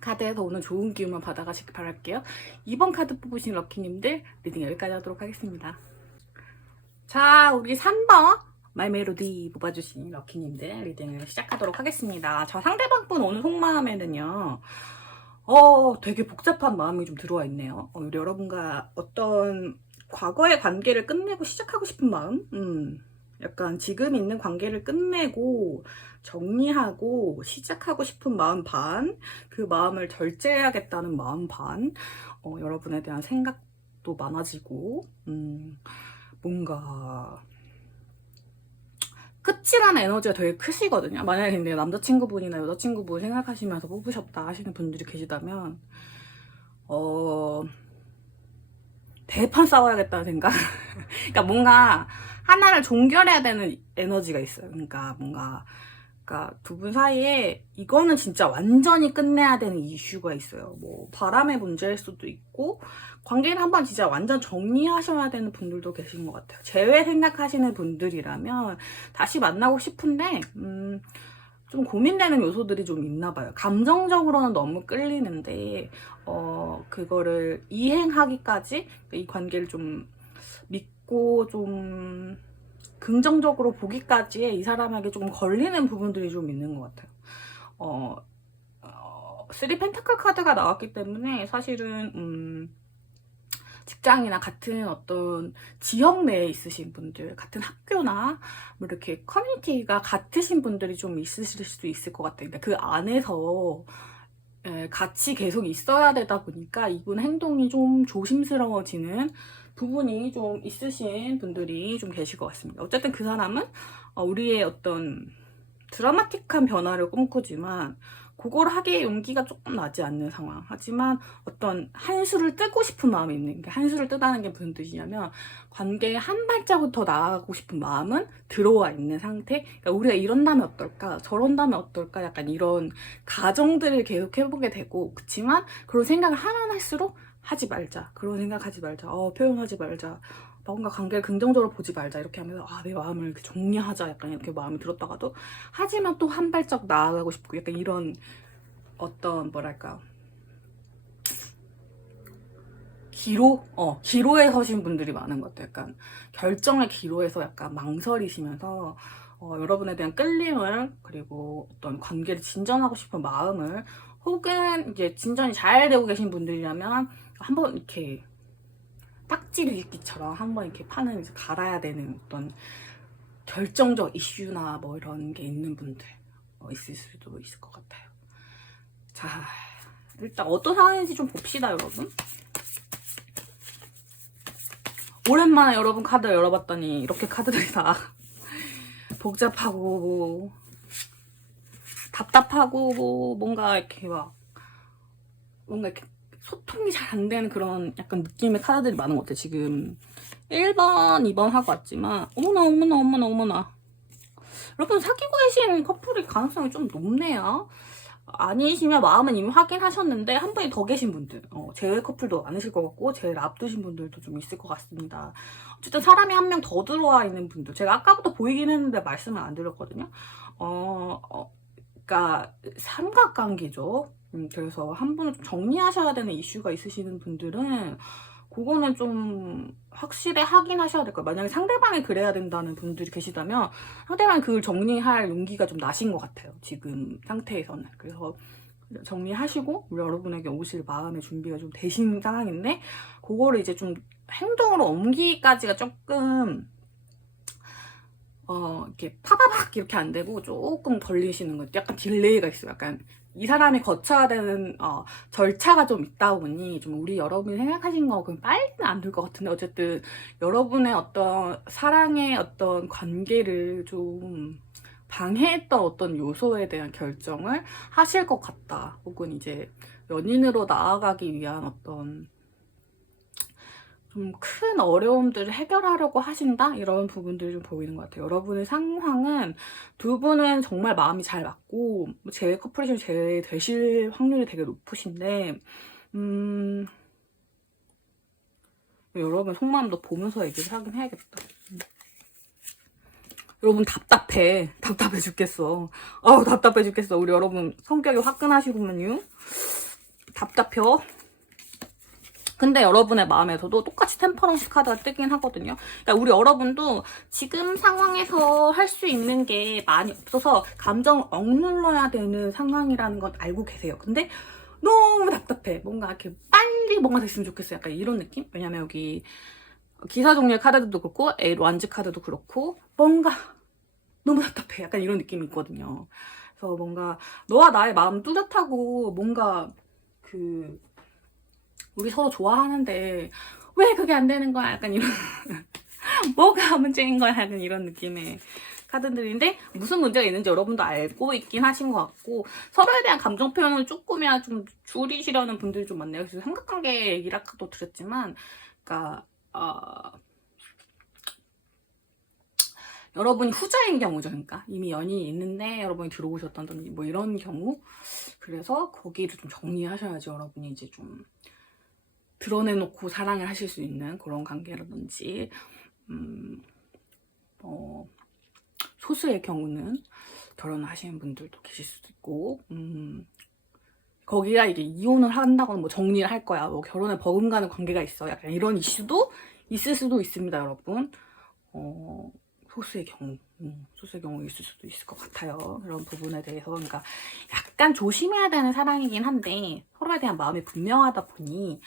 카드에서 오늘 좋은 기운만 받아가시길 바랄게요. 이번 카드 뽑으신 럭키님들 리딩 여기까지 하도록 하겠습니다. 자, 우리 3번 마이멜로디 뽑아주신 럭키님들 리딩을 시작하도록 하겠습니다. 자, 상대방 분 오늘 속마음에는요, 되게 복잡한 마음이 좀 들어와 있네요. 우리 여러분과 어떤 과거의 관계를 끝내고 시작하고 싶은 마음? 약간 지금 있는 관계를 끝내고 정리하고 시작하고 싶은 마음 반, 그 마음을 절제해야겠다는 마음 반, 여러분에 대한 생각도 많아지고, 뭔가 끝이라는 에너지가 되게 크시거든요. 만약에 근데 남자친구분이나 여자친구분 생각하시면서 뽑으셨다 하시는 분들이 계시다면 대판 싸워야겠다는 생각? 그러니까 뭔가 하나를 종결해야 되는 에너지가 있어요. 그러니까 뭔가 두 분 사이에 이거는 진짜 완전히 끝내야 되는 이슈가 있어요. 뭐 바람의 문제일 수도 있고 관계를 한번 진짜 완전 정리하셔야 되는 분들도 계신 것 같아요. 재회 생각하시는 분들이라면 다시 만나고 싶은데 좀 고민되는 요소들이 좀 있나 봐요. 감정적으로는 너무 끌리는데 그거를 이행하기까지 이 관계를 좀 믿고 좀 긍정적으로 보기까지에 이 사람에게 조금 걸리는 부분들이 좀 있는 것 같아요. 3 펜타클 카드가 나왔기 때문에 사실은 직장이나 같은 어떤 지역 내에 있으신 분들, 같은 학교나 뭐 이렇게 커뮤니티가 같으신 분들이 좀 있으실 수 있을 것 같아요. 그러니까 그 안에서 같이 계속 있어야 되다 보니까 이분 행동이 좀 조심스러워지는 부분이 좀 있으신 분들이 좀 계실 것 같습니다. 어쨌든 그 사람은 우리의 어떤 드라마틱한 변화를 꿈꾸지만 그걸 하기에 용기가 조금 나지 않는 상황. 하지만 어떤 한 수를 뜨고 싶은 마음이 있는 게, 한 수를 뜨다는 게 무슨 뜻이냐면 관계에 한 발자국 더 나아가고 싶은 마음은 들어와 있는 상태. 그러니까 우리가 이런다면 어떨까, 저런다면 어떨까, 약간 이런 가정들을 계속 해보게 되고, 그치만 그런 생각을 하면 할수록 하지 말자, 그런 생각하지 말자, 표현하지 말자, 뭔가 관계를 긍정적으로 보지 말자, 이렇게 하면서 내 마음을 이렇게 정리하자, 약간 이렇게 마음이 들었다가도 하지만 또 한 발짝 나아가고 싶고, 약간 이런 어떤 뭐랄까 기로에 서신 분들이 많은 것 같아요. 약간 결정의 기로에서 약간 망설이시면서 여러분에 대한 끌림을, 그리고 어떤 관계를 진전하고 싶은 마음을, 혹은 이제 진전이 잘 되고 계신 분들이라면 한번 이렇게 딱지르기처럼 한번 이렇게 판을 이제 갈아야 되는 어떤 결정적 이슈나 뭐 이런 게 있는 분들 있을 수도 있을 것 같아요. 자, 일단 어떤 상황인지 좀 봅시다, 여러분. 오랜만에 여러분 카드 열어봤더니 이렇게 카드들이 다 복잡하고 답답하고 뭔가 이렇게 뭔가 이렇게 소통이 잘 안 되는 그런 약간 느낌의 카드들이 많은 것 같아요. 지금 1번, 2번 하고 왔지만 어머나 여러분 사귀고 계신 커플일 가능성이 좀 높네요. 아니시면 마음은 이미 확인하셨는데 한 분이 더 계신 분들, 제외 커플도 많으실 것 같고 제일 앞두신 분들도 좀 있을 것 같습니다. 어쨌든 사람이 한 명 더 들어와 있는 분들, 제가 아까부터 보이긴 했는데 말씀을 안 드렸거든요. 그러니까 삼각관계죠. 그래서 한 분은 좀 정리하셔야 되는 이슈가 있으시는 분들은 그거는 좀 확실히 확인하셔야 될 거예요. 만약에 상대방이 그래야 된다는 분들이 계시다면 상대방이 그걸 정리할 용기가 좀 나신 것 같아요. 지금 상태에서는. 그래서 정리하시고 여러분에게 오실 마음의 준비가 좀 되신 상황인데, 그거를 이제 좀 행동으로 옮기기까지가 조금 이렇게 파바박 이렇게 안 되고 조금 걸리시는 것, 약간 딜레이가 있어요. 약간 이 사람이 거쳐야 되는 절차가 좀 있다 보니 좀 우리 여러분이 생각하신 거 그럼 빨리는 안 될 것 같은데, 어쨌든 여러분의 어떤 사랑의 어떤 관계를 좀 방해했던 어떤 요소에 대한 결정을 하실 것 같다. 혹은 이제 연인으로 나아가기 위한 어떤 좀 큰 어려움들을 해결하려고 하신다? 이런 부분들이 좀 보이는 것 같아요. 여러분의 상황은 두 분은 정말 마음이 잘 맞고 제 커플이시면 제 되실 확률이 되게 높으신데 여러분 속마음도 보면서 얘기를 하긴 해야겠다. 여러분 답답해 죽겠어. 답답해 죽겠어. 우리 여러분 성격이 화끈하시구만요. 답답해요. 근데 여러분의 마음에서도 똑같이 템퍼런스 카드가 뜨긴 하거든요. 그러니까 우리 여러분도 지금 상황에서 할 수 있는 게 많이 없어서 감정을 억눌러야 되는 상황이라는 건 알고 계세요. 근데 너무 답답해. 뭔가 이렇게 빨리 뭔가 됐으면 좋겠어요. 약간 이런 느낌? 왜냐면 여기 기사 종류의 카드도 그렇고 에이 완즈 카드도 그렇고 뭔가 너무 답답해. 약간 이런 느낌이 있거든요. 그래서 뭔가 너와 나의 마음 뚜렷하고 뭔가 우리 서로 좋아하는데 왜 그게 안 되는 거야? 약간 이런 뭐가 문제인 거야? 약간 이런 느낌의 카드들인데 무슨 문제가 있는지 여러분도 알고 있긴 하신 것 같고 서로에 대한 감정 표현을 조금이야 좀 줄이시려는 분들이 좀 많네요. 그래서 삼각관계 얘기를 아까도 드렸지만 그러니까 여러분이 후자인 경우죠. 그러니까 이미 연인이 있는데 여러분이 들어오셨다든지 뭐 이런 경우 그래서 거기를 좀 정리하셔야지 여러분이 이제 좀 드러내놓고 사랑을 하실 수 있는 그런 관계라든지 소수의 경우는 결혼을 하시는 분들도 계실 수도 있고 거기가 이게 이혼을 한다거나 뭐 정리를 할 거야 뭐 결혼에 버금가는 관계가 있어 약간 이런 이슈도 있을 수도 있습니다 여러분. 소수의 경우 있을 수도 있을 것 같아요. 그런 부분에 대해서 그러니까 약간 조심해야 되는 사랑이긴 한데 서로에 대한 마음이 분명하다 보니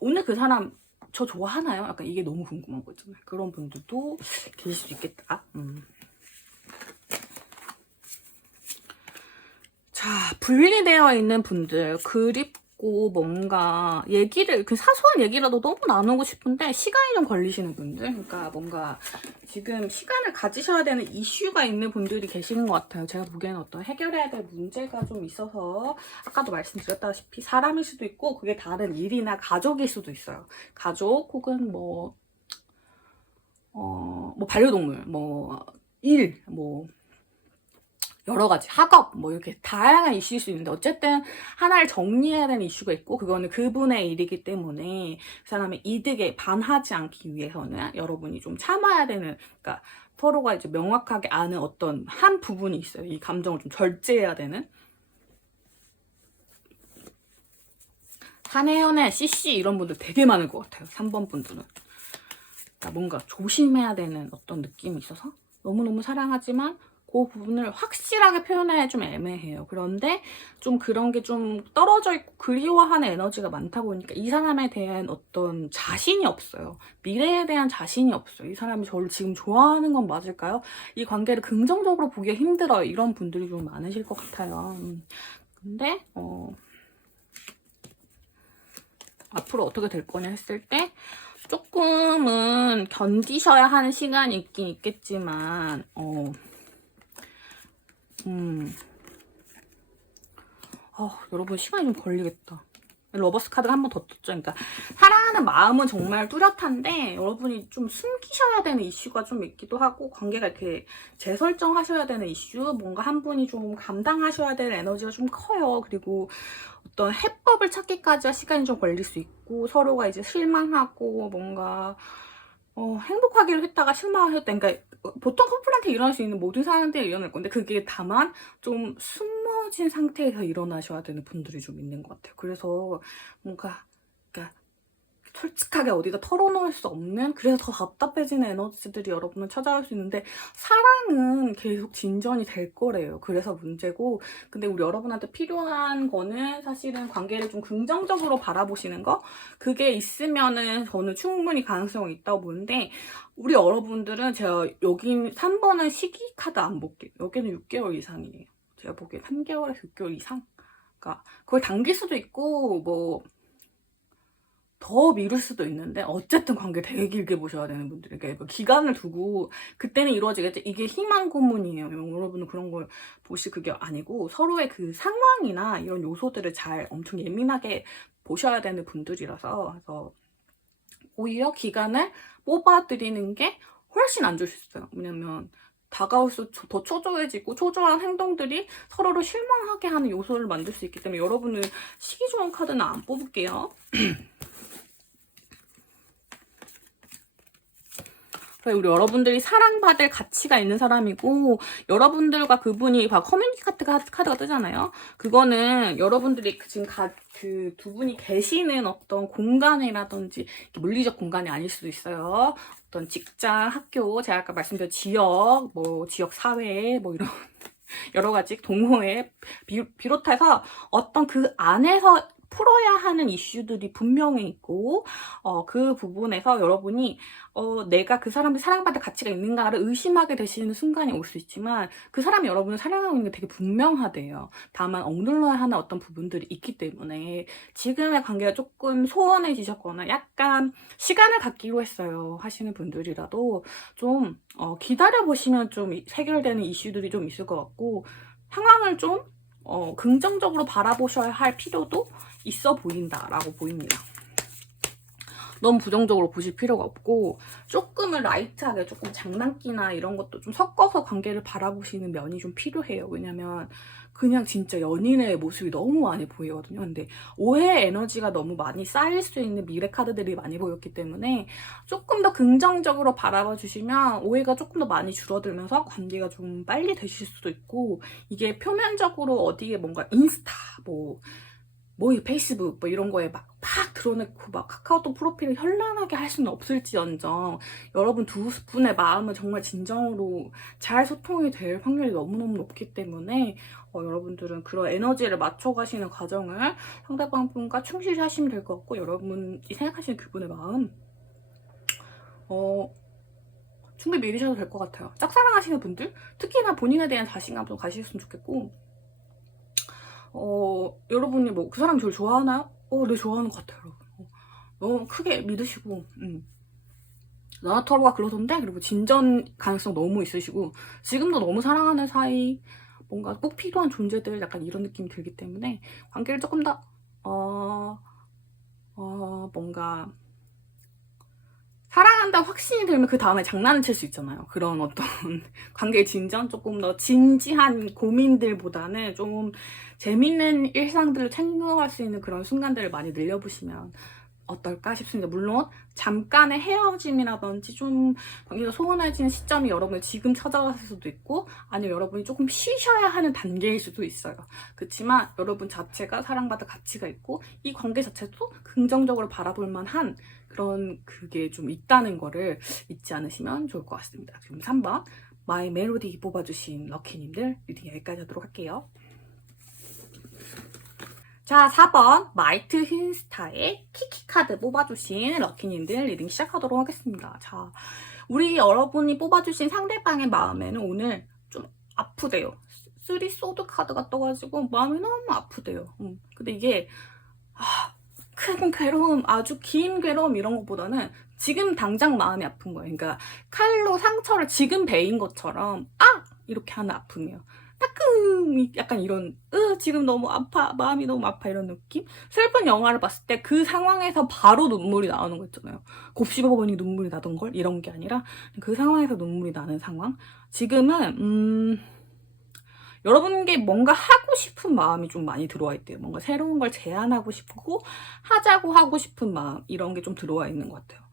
오늘 그 사람 저 좋아하나요? 약간 이게 너무 궁금한 거 있잖아요. 그런 분들도 계실 수 있겠다. 자, 분리되어 있는 분들 그립고 뭔가 얘기를 그 사소한 얘기라도 너무 나누고 싶은데 시간이 좀 걸리시는 분들 그러니까 뭔가 지금 시간을 가지셔야 되는 이슈가 있는 분들이 계시는 것 같아요. 제가 보기에는 어떤 해결해야 될 문제가 좀 있어서 아까도 말씀드렸다시피 사람일 수도 있고 그게 다른 일이나 가족일 수도 있어요. 가족 혹은 뭐 반려동물 여러 가지 학업 뭐 이렇게 다양한 이슈일 수 있는데 어쨌든 하나를 정리해야 되는 이슈가 있고 그거는 그분의 일이기 때문에 그 사람의 이득에 반하지 않기 위해서는 여러분이 좀 참아야 되는 그러니까 서로가 이제 명확하게 아는 어떤 한 부분이 있어요. 이 감정을 좀 절제해야 되는 한혜연의 CC 이런 분들 되게 많을 것 같아요. 3번 분들은 그러니까 뭔가 조심해야 되는 어떤 느낌이 있어서 너무너무 사랑하지만 그 부분을 확실하게 표현해야 좀 애매해요. 그런데 좀 그런 게 좀 떨어져 있고 그리워하는 에너지가 많다 보니까 이 사람에 대한 어떤 자신이 없어요. 미래에 대한 자신이 없어요. 이 사람이 저를 지금 좋아하는 건 맞을까요? 이 관계를 긍정적으로 보기가 힘들어요. 이런 분들이 좀 많으실 것 같아요. 근데 앞으로 어떻게 될 거냐 했을 때 조금은 견디셔야 하는 시간이 있긴 있겠지만 여러분 시간이 좀 걸리겠다. 러버스 카드가 한 번 더 떴죠. 그러니까 사랑하는 마음은 정말 뚜렷한데 여러분이 좀 숨기셔야 되는 이슈가 좀 있기도 하고 관계가 이렇게 재설정하셔야 되는 이슈 뭔가 한 분이 좀 감당하셔야 되는 에너지가 좀 커요. 그리고 어떤 해법을 찾기까지가 시간이 좀 걸릴 수 있고 서로가 이제 실망하고 뭔가 행복하기로 했다가 실망을 했다. 그러니까 보통 커플한테 일어날 수 있는 모든 상황들이 일어날 건데 그게 다만 좀 숨어진 상태에서 일어나셔야 되는 분들이 좀 있는 것 같아요. 그래서 뭔가 그러니까 솔직하게 어디다 털어놓을 수 없는 그래서 더 답답해지는 에너지들이 여러분은 찾아올 수 있는데 사랑은 계속 진전이 될 거래요. 그래서 문제고 근데 우리 여러분한테 필요한 거는 사실은 관계를 좀 긍정적으로 바라보시는 거 그게 있으면은 저는 충분히 가능성이 있다고 보는데 우리 여러분들은 제가 여기 3번은 시기 카드 안 볼게요. 여기는 6개월 이상이에요. 제가 보기엔 3개월에서 6개월 이상 그러니까 그걸 당길 수도 있고 뭐 더 미룰 수도 있는데 어쨌든 관계 되게 길게 보셔야 되는 분들에게 기간을 두고 그때는 이루어지겠지 이게 희망 고문이에요. 여러분은 그런 걸 보실 그게 아니고 서로의 그 상황이나 이런 요소들을 잘 엄청 예민하게 보셔야 되는 분들이라서 그래서 오히려 기간을 뽑아드리는 게 훨씬 안 좋을 수 있어요. 왜냐면 다가올수록 더 초조해지고 초조한 행동들이 서로를 실망하게 하는 요소를 만들 수 있기 때문에 여러분은 시기 좋은 카드는 안 뽑을게요. 우리 여러분들이 사랑받을 가치가 있는 사람이고, 여러분들과 그분이 커뮤니티 카드가 뜨잖아요. 그거는 여러분들이 지금 그 두 분이 계시는 어떤 공간이라든지 물리적 공간이 아닐 수도 있어요. 어떤 직장, 학교, 제가 아까 말씀드린 지역, 지역 사회, 이런 여러 가지 동호회 비롯해서 어떤 그 안에서 풀어야 하는 이슈들이 분명히 있고, 그 부분에서 여러분이 내가 그 사람을 사랑받을 가치가 있는가를 의심하게 되시는 순간이 올 수 있지만, 그 사람이 여러분을 사랑하고 있는 게 되게 분명하대요. 다만 억눌러야 하는 어떤 부분들이 있기 때문에 지금의 관계가 조금 소원해지셨거나 약간 시간을 갖기로 했어요 하시는 분들이라도 좀 기다려보시면 좀 해결되는 이슈들이 좀 있을 것 같고, 상황을 좀 긍정적으로 바라보셔야 할 필요도 있어 보인다라고 보입니다. 너무 부정적으로 보실 필요가 없고, 조금은 라이트하게 조금 장난기나 이런 것도 좀 섞어서 관계를 바라보시는 면이 좀 필요해요. 왜냐면 그냥 진짜 연인의 모습이 너무 많이 보이거든요. 근데 오해 에너지가 너무 많이 쌓일 수 있는 미래 카드들이 많이 보였기 때문에 조금 더 긍정적으로 바라봐 주시면 오해가 조금 더 많이 줄어들면서 관계가 좀 빨리 되실 수도 있고, 이게 표면적으로 어디에 뭔가 인스타 이 페이스북 이런 거에 막 드러내고 카카오톡 프로필을 현란하게 할 수는 없을지언정, 여러분 두 분의 마음은 정말 진정으로 잘 소통이 될 확률이 너무너무 높기 때문에 여러분들은 그런 에너지를 맞춰가시는 과정을 상대방 분과 충실히 하시면 될 것 같고, 여러분이 생각하시는 그분의 마음 충분히 믿으셔도 될 것 같아요. 짝사랑하시는 분들, 특히나 본인에 대한 자신감 좀 가지셨으면 좋겠고, 여러분이 그 사람 저를 좋아하나요? 네, 좋아하는 것 같아요, 여러분. 너무 크게 믿으시고, 나나타로가 그러던데? 그리고 진전 가능성 너무 있으시고, 지금도 너무 사랑하는 사이, 뭔가 꼭 필요한 존재들, 약간 이런 느낌이 들기 때문에, 관계를 조금 더, 뭔가, 사랑한다 확신이 들면 그 다음에 장난을 칠 수 있잖아요. 그런 어떤 관계의 진전, 조금 더 진지한 고민들보다는 좀 재밌는 일상들을 챙겨갈 수 있는 그런 순간들을 많이 늘려보시면 어떨까 싶습니다. 물론 잠깐의 헤어짐이라든지 좀 관계가 소원해지는 시점이 여러분을 지금 찾아왔을 수도 있고, 아니면 여러분이 조금 쉬셔야 하는 단계일 수도 있어요. 그렇지만 여러분 자체가 사랑받을 가치가 있고, 이 관계 자체도 긍정적으로 바라볼 만한 그런 그게 좀 있다는 거를 잊지 않으시면 좋을 것 같습니다. 지금 3번 마이 멜로디 뽑아주신 럭키님들 리딩 여기까지 하도록 할게요. 자, 4번 마이트 흰스타의 키키 카드 뽑아주신 럭키님들 리딩 시작하도록 하겠습니다. 자, 우리 여러분이 뽑아주신 상대방의 마음에는 오늘 좀 아프대요. 3 소드 카드가 떠가지고 마음이 너무 아프대요. 근데 이게 큰 괴로움, 아주 긴 괴로움 이런 것보다는 지금 당장 마음이 아픈 거예요. 그러니까 칼로 상처를 지금 베인 것처럼 이렇게 하는 아픔이에요. 따끔 약간 이런 지금 너무 아파, 마음이 너무 아파 이런 느낌? 슬픈 영화를 봤을 때 그 상황에서 바로 눈물이 나오는 거 있잖아요. 곱씹어보니 눈물이 나던 걸 이런 게 아니라 그 상황에서 눈물이 나는 상황. 지금은 여러분께 뭔가 하고 싶은 마음이 좀 많이 들어와 있대요. 뭔가 새로운 걸 제안하고 싶고 하자고 하고 싶은 마음, 이런 게 좀 들어와 있는 것 같아요.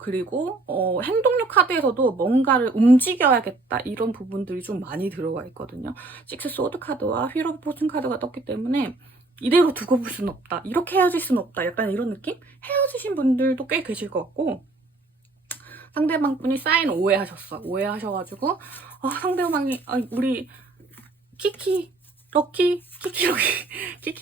그리고 행동력 카드에서도 뭔가를 움직여야겠다 이런 부분들이 좀 많이 들어가 있거든요. 6 소드 카드와 휠 오브 포춘 카드가 떴기 때문에 이대로 두고 볼 수는 없다, 이렇게 헤어질 수는 없다, 약간 이런 느낌? 헤어지신 분들도 꽤 계실 것 같고, 상대방 분이 사인 오해하셔가지고 상대방이 우리 키키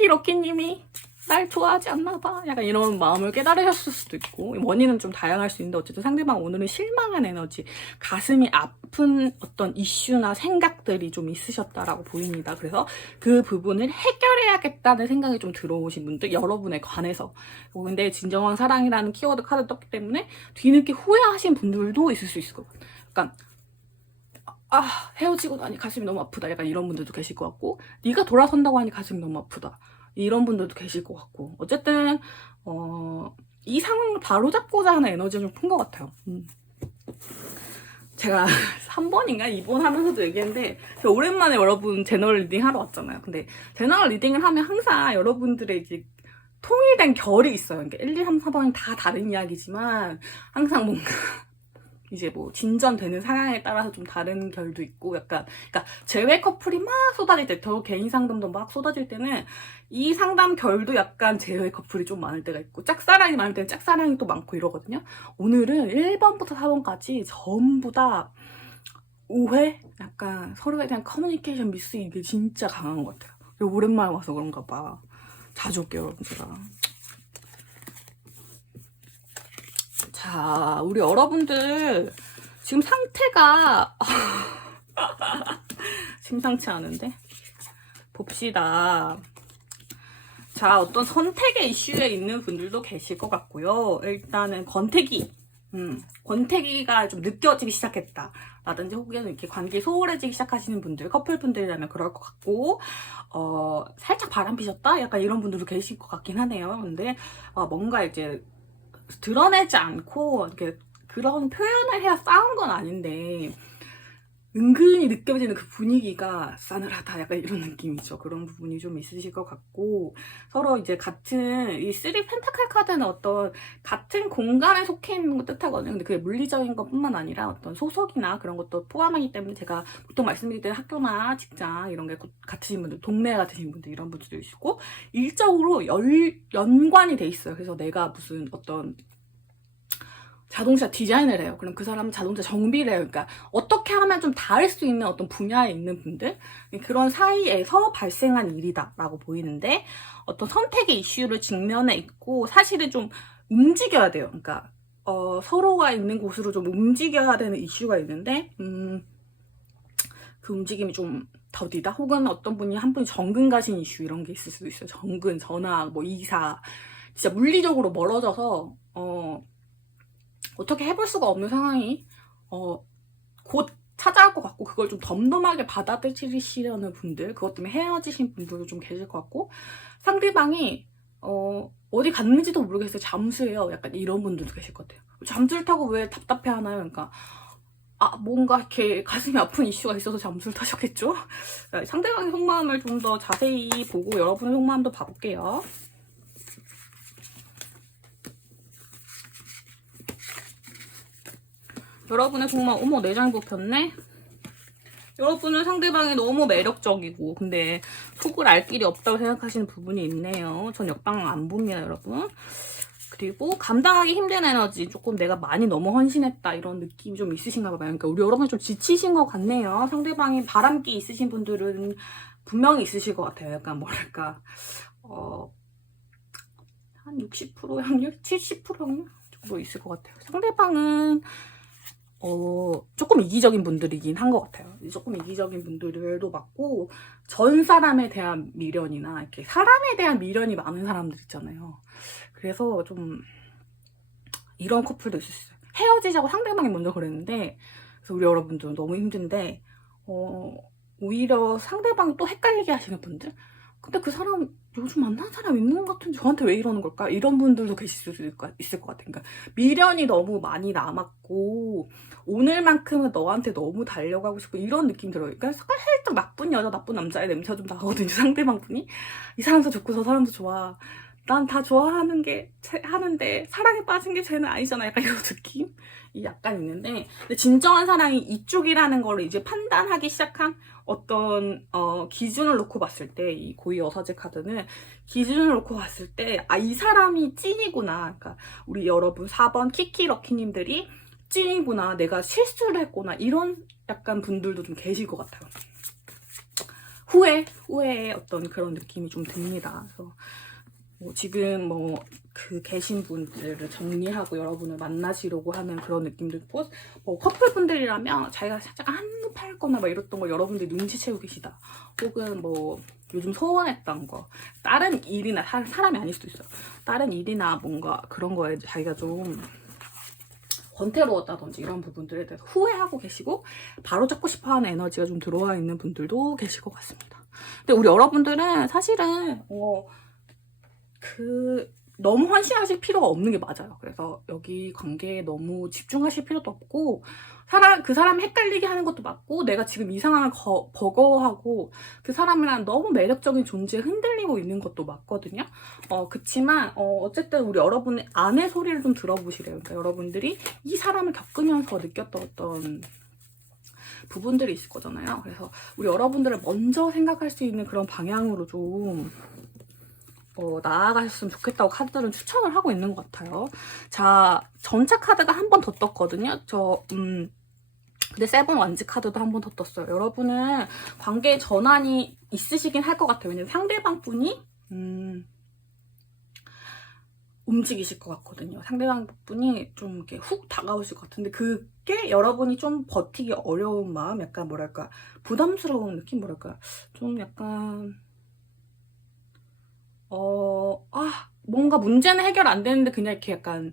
럭키님이 날 좋아하지 않나봐, 약간 이런 마음을 깨달으셨을 수도 있고, 원인은 좀 다양할 수 있는데 어쨌든 상대방 오늘은 실망한 에너지, 가슴이 아픈 어떤 이슈나 생각들이 좀 있으셨다라고 보입니다. 그래서 그 부분을 해결해야겠다는 생각이 좀 들어오신 분들, 여러분에 관해서. 근데 진정한 사랑이라는 키워드 카드 떴기 때문에 뒤늦게 후회하신 분들도 있을 수 있을 것 같아요. 약간 헤어지고 나니 가슴이 너무 아프다, 약간 이런 분들도 계실 것 같고, 네가 돌아선다고 하니 가슴이 너무 아프다, 이런 분들도 계실 것 같고, 어쨌든 이 상황을 바로잡고자 하는 에너지가 좀 큰 것 같아요. 제가 3번인가 2번 하면서도 얘기했는데, 제가 오랜만에 여러분 제너럴 리딩 하러 왔잖아요. 근데 제너럴 리딩을 하면 항상 여러분들의 이제 통일된 결이 있어요. 그러니까 1, 2, 3, 4번이 다 다른 이야기지만 항상 뭔가 이제 뭐 진전되는 상황에 따라서 좀 다른 결도 있고 약간 그러니까 제외 커플이 막 쏟아질 때 저 개인 상담도 막 쏟아질 때는 이 상담 결도 약간 제외 커플이 좀 많을 때가 있고 짝사랑이 많을 때는 짝사랑이 또 많고 이러거든요. 오늘은 1번부터 4번까지 전부 다 오해? 약간 서로에 대한 커뮤니케이션 미스 이게 진짜 강한 것 같아요. 오랜만에 와서 그런가 봐. 자주 올게요 여러분 제가. 자, 우리 여러분들 지금 상태가 심상치 않은데? 봅시다. 자, 어떤 선택의 이슈에 있는 분들도 계실 것 같고요. 일단은 권태기가 좀 느껴지기 시작했다. 라든지 혹은 이렇게 관계 소홀해지기 시작하시는 분들, 커플분들이라면 그럴 것 같고, 살짝 바람 피셨다? 약간 이런 분들도 계실 것 같긴 하네요. 근데, 뭔가 이제 드러내지 않고 이렇게 그런 표현을 해야 싸운 건 아닌데 은근히 느껴지는 그 분위기가 싸늘하다 약간 이런 느낌이죠. 그런 부분이 좀 있으실 것 같고 서로 이제 같은 이 3 펜타클 카드는 어떤 같은 공간에 속해 있는 걸 뜻하거든요. 근데 그게 물리적인 것뿐만 아니라 어떤 소속이나 그런 것도 포함하기 때문에 제가 보통 말씀드릴 때 학교나 직장 이런 게 같으신 분들, 동네 같으신 분들 이런 분들도 있고 일적으로 연관이 돼 있어요. 그래서 내가 무슨 어떤 자동차 디자인을 해요. 그럼 그 사람은 자동차 정비를 해요. 그러니까 어떻게 하면 좀 닿을 수 있는 어떤 분야에 있는 분들 그런 사이에서 발생한 일이다라고 보이는데 어떤 선택의 이슈를 직면해 있고 사실은 좀 움직여야 돼요. 그러니까 서로가 있는 곳으로 좀 움직여야 되는 이슈가 있는데 그 움직임이 좀 더디다. 혹은 어떤 분이 한 분이 정근 가신 이슈 이런 게 있을 수도 있어요. 정근, 전학, 뭐 이사 진짜 물리적으로 멀어져서 어떻게 해볼 수가 없는 상황이 곧 찾아올 것 같고 그걸 좀 덤덤하게 받아들이시려는 분들 그것 때문에 헤어지신 분들도 좀 계실 것 같고 상대방이 어디 갔는지도 모르겠어요. 잠수해요. 약간 이런 분들도 계실 것 같아요. 잠수를 타고 왜 답답해 하나요? 그러니까 뭔가 이렇게 가슴이 아픈 이슈가 있어서 잠수를 타셨겠죠? 상대방의 속마음을 좀 더 자세히 보고 여러분의 속마음도 봐볼게요. 여러분의 속마음, 어머 내장이 뽑혔네? 여러분은 상대방이 너무 매력적이고 근데 속을 알 길이 없다고 생각하시는 부분이 있네요. 전 역방 안 봅니다 여러분. 그리고 감당하기 힘든 에너지 조금 내가 많이 너무 헌신했다 이런 느낌이 좀 있으신가 봐요. 그러니까 우리 여러분 좀 지치신 것 같네요. 상대방이 바람기 있으신 분들은 분명히 있으실 것 같아요. 약간 뭐랄까 한 60% 확률? 70% 확률 정도 있을 것 같아요. 상대방은 조금 이기적인 분들이긴 한 것 같아요. 조금 이기적인 분들도 맞고 전 사람에 대한 미련이나 이렇게 사람에 대한 미련이 많은 사람들 있잖아요. 그래서 좀 이런 커플도 있을 수 있어요. 헤어지자고 상대방이 먼저 그랬는데 그래서 우리 여러분들은 너무 힘든데 오히려 상대방이 또 헷갈리게 하시는 분들 근데 그 사람 요즘 만난 사람 있는 것 같은데 저한테 왜 이러는 걸까? 이런 분들도 계실 수 있을 것 같아요. 그러니까 미련이 너무 많이 남았고 오늘만큼은 너한테 너무 달려가고 싶고 이런 느낌 들어요. 그러니까 살짝 나쁜 여자, 나쁜 남자의 냄새가 좀 나거든요. 상대방 분이 이 사람도 좋고 저 사람도 좋아. 난 다 좋아하는 게 하는데 사랑에 빠진 게 쟤는 아니잖아. 약간 이런 느낌이 약간 있는데 근데 진정한 사랑이 이쪽이라는 걸 이제 판단하기 시작한 어떤 기준을 놓고 봤을 때 이 고위 여사제 카드는 기준을 놓고 봤을 때 이 사람이 찐이구나. 그러니까 우리 여러분 4번 키키 럭키님들이 찐이구나. 내가 실수를 했구나. 이런 약간 분들도 좀 계실 것 같아요. 후회의 어떤 그런 느낌이 좀 듭니다. 그래서 지금 계신 분들을 정리하고 여러분을 만나시려고 하는 그런 느낌도 있고 커플분들이라면 자기가 살짝 한눈 팔거나 이랬던 거 여러분들이 눈치채고 계시다. 혹은 요즘 소원했던 거 다른 일이나 사람이 아닐 수도 있어요. 다른 일이나 뭔가 그런 거에 자기가 좀 권태로웠다든지 이런 부분들에 대해서 후회하고 계시고 바로잡고 싶어하는 에너지가 좀 들어와 있는 분들도 계실 것 같습니다. 근데 우리 여러분들은 사실은 너무 헌신하실 필요가 없는 게 맞아요. 그래서 여기 관계에 너무 집중하실 필요도 없고 그 사람 헷갈리게 하는 것도 맞고 내가 지금 이 상황을 버거워하고 그 사람이랑 너무 매력적인 존재에 흔들리고 있는 것도 맞거든요. 그치만 어쨌든 우리 여러분의 안의 소리를 좀 들어보시래요. 그러니까 여러분들이 이 사람을 겪으면서 느꼈던 어떤 부분들이 있을 거잖아요. 그래서 우리 여러분들을 먼저 생각할 수 있는 그런 방향으로 좀 나아가셨으면 좋겠다고 카드들은 추천을 하고 있는 것 같아요. 자, 전차 카드가 한 번 더 떴거든요. 근데 세븐 완지 카드도 한 번 더 떴어요. 여러분은 관계에 전환이 있으시긴 할 것 같아요. 왜냐면 상대방 분이 움직이실 것 같거든요. 상대방 분이 좀 이렇게 훅 다가오실 것 같은데 그게 여러분이 좀 버티기 어려운 마음, 약간 뭐랄까 부담스러운 느낌, 뭐랄까 좀 약간 뭔가 문제는 해결 안 되는데 그냥 이렇게 약간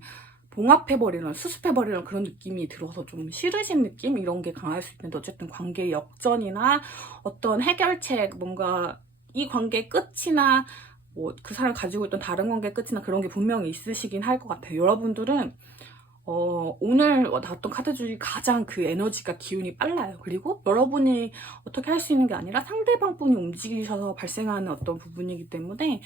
봉합해버리는, 수습해버리는 그런 느낌이 들어서 좀 싫으신 느낌? 이런 게 강할 수 있는데 어쨌든 관계의 역전이나 어떤 해결책, 뭔가 이 관계의 끝이나 뭐 그 사람 가지고 있던 다른 관계의 끝이나 그런 게 분명히 있으시긴 할 것 같아요. 여러분들은 오늘 나왔던 카드 중에 가장 그 에너지가 기운이 빨라요. 그리고 여러분이 어떻게 할 수 있는 게 아니라 상대방 분이 움직이셔서 발생하는 어떤 부분이기 때문에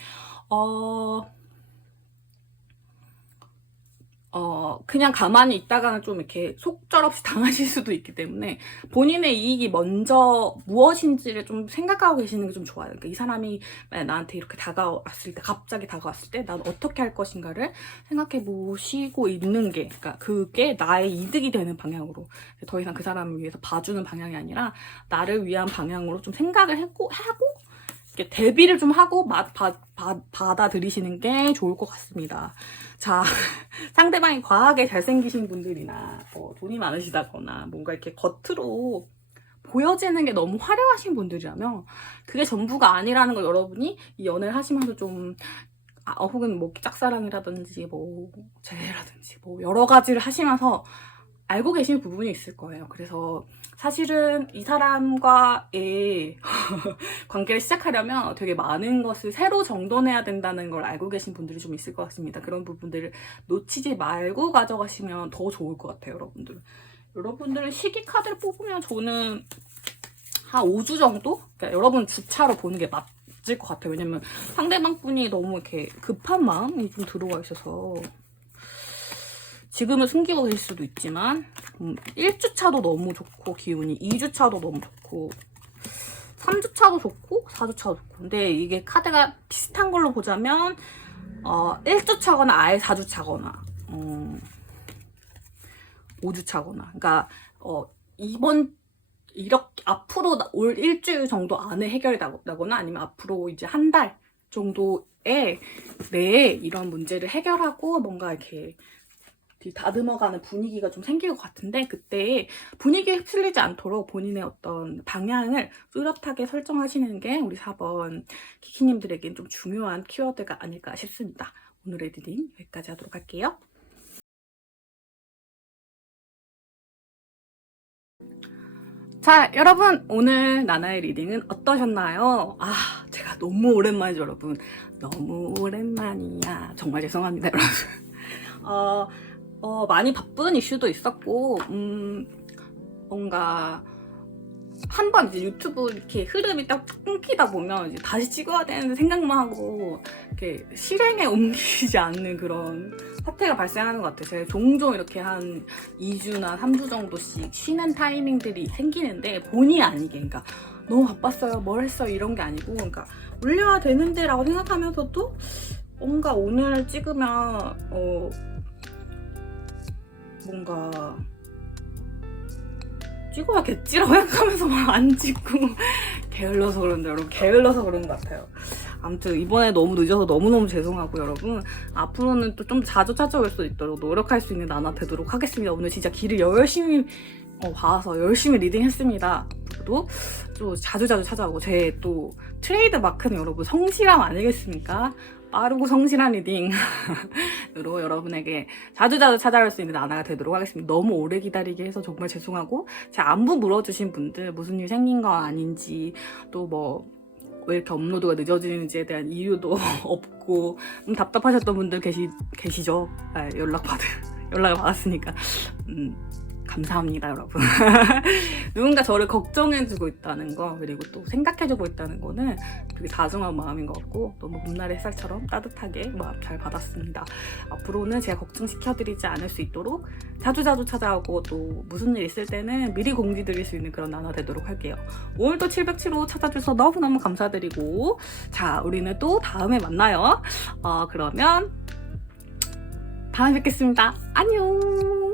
그냥 가만히 있다가는 좀 이렇게 속절없이 당하실 수도 있기 때문에 본인의 이익이 먼저 무엇인지를 좀 생각하고 계시는 게 좀 좋아요. 그러니까 이 사람이 나한테 이렇게 다가왔을 때, 갑자기 다가왔을 때 난 어떻게 할 것인가를 생각해 보시고 있는 게, 그러니까 그게 나의 이득이 되는 방향으로, 더 이상 그 사람을 위해서 봐주는 방향이 아니라 나를 위한 방향으로 좀 생각을 하고 이렇게 대비를 좀 하고 받아들이시는 게 좋을 것 같습니다. 자, 상대방이 과하게 잘생기신 분들이나 돈이 많으시다거나 뭔가 이렇게 겉으로 보여지는 게 너무 화려하신 분들이라면 그게 전부가 아니라는 걸 여러분이 이 연애를 하시면서 좀 혹은 뭐 짝사랑이라든지 뭐 재회라든지 뭐 여러 가지를 하시면서 알고 계신 부분이 있을 거예요. 그래서 사실은 이 사람과의 관계를 시작하려면 되게 많은 것을 새로 정돈해야 된다는 걸 알고 계신 분들이 좀 있을 것 같습니다. 그런 부분들을 놓치지 말고 가져가시면 더 좋을 것 같아요, 여러분들은. 여러분들은 시기 카드를 뽑으면 저는 한 5주 정도? 그러니까 여러분 주차로 보는 게 맞을 것 같아요. 왜냐면 상대방 분이 너무 이렇게 급한 마음이 좀 들어와 있어서 지금은 숨기고 계실 수도 있지만 1주차도 너무 좋고 기운이 2주차도 너무 좋고 3주차도 좋고 4주차도 좋고, 근데 이게 카드가 비슷한 걸로 보자면 1주차거나 아예 4주차거나 5주차거나, 그러니까 이렇게 앞으로 올 일주일 정도 안에 해결이 나거나 아니면 앞으로 이제 한 달 정도에 내에 이런 문제를 해결하고 뭔가 이렇게 다듬어가는 분위기가 좀 생길 것 같은데, 그때 분위기에 휩쓸리지 않도록 본인의 어떤 방향을 뚜렷하게 설정하시는 게 우리 4번 키키님들에겐 좀 중요한 키워드가 아닐까 싶습니다. 오늘의 리딩 여기까지 하도록 할게요. 자, 여러분, 오늘 나나의 리딩은 어떠셨나요? 제가 너무 오랜만이죠, 여러분. 너무 오랜만이야. 정말 죄송합니다, 여러분. 많이 바쁜 이슈도 있었고, 뭔가, 한번 이제 유튜브 이렇게 흐름이 딱 끊기다 보면 이제 다시 찍어야 되는데 생각만 하고, 이렇게 실행에 옮기지 않는 그런 사태가 발생하는 것 같아요. 제가 종종 이렇게 한 2주나 3주 정도씩 쉬는 타이밍들이 생기는데, 본의 아니게, 그러니까 너무 바빴어요, 뭘 했어요, 이런 게 아니고, 그러니까 올려야 되는데 라고 생각하면서도 뭔가 오늘 찍으면, 뭔가 찍어야겠지라고 생각하면서 막 안 찍고 게을러서 그런데 여러분, 게을러서 그런 것 같아요. 아무튼 이번에 너무 늦어서 너무너무 죄송하고, 여러분 앞으로는 또 좀 자주 찾아올 수 있도록 노력할 수 있는 나나 되도록 하겠습니다. 오늘 진짜 길을 열심히 봐서 열심히 리딩했습니다. 저도 또 자주 찾아오고, 제 또 트레이드 마크는 여러분 성실함 아니겠습니까? 빠르고 성실한 리딩으로 여러분에게 자주 찾아올 수 있는 나나가 되도록 하겠습니다. 너무 오래 기다리게 해서 정말 죄송하고, 제 안부 물어주신 분들 무슨 일 생긴 건 아닌지, 또 뭐 왜 이렇게 업로드가 늦어지는지에 대한 이유도 없고 답답하셨던 분들 계시죠? 아, 연락을 받았으니까 감사합니다, 여러분. 누군가 저를 걱정해주고 있다는 거, 그리고 또 생각해주고 있다는 거는 되게 다정한 마음인 것 같고, 너무 봄날의 햇살처럼 따뜻하게 마음 잘 받았습니다. 앞으로는 제가 걱정시켜드리지 않을 수 있도록 자주자주 찾아오고, 또 무슨 일 있을 때는 미리 공지 드릴 수 있는 그런 나나 되도록 할게요. 오늘도 707호 찾아주셔서 너무너무 감사드리고, 자, 우리는 또 다음에 만나요. 그러면 다음에 뵙겠습니다. 안녕!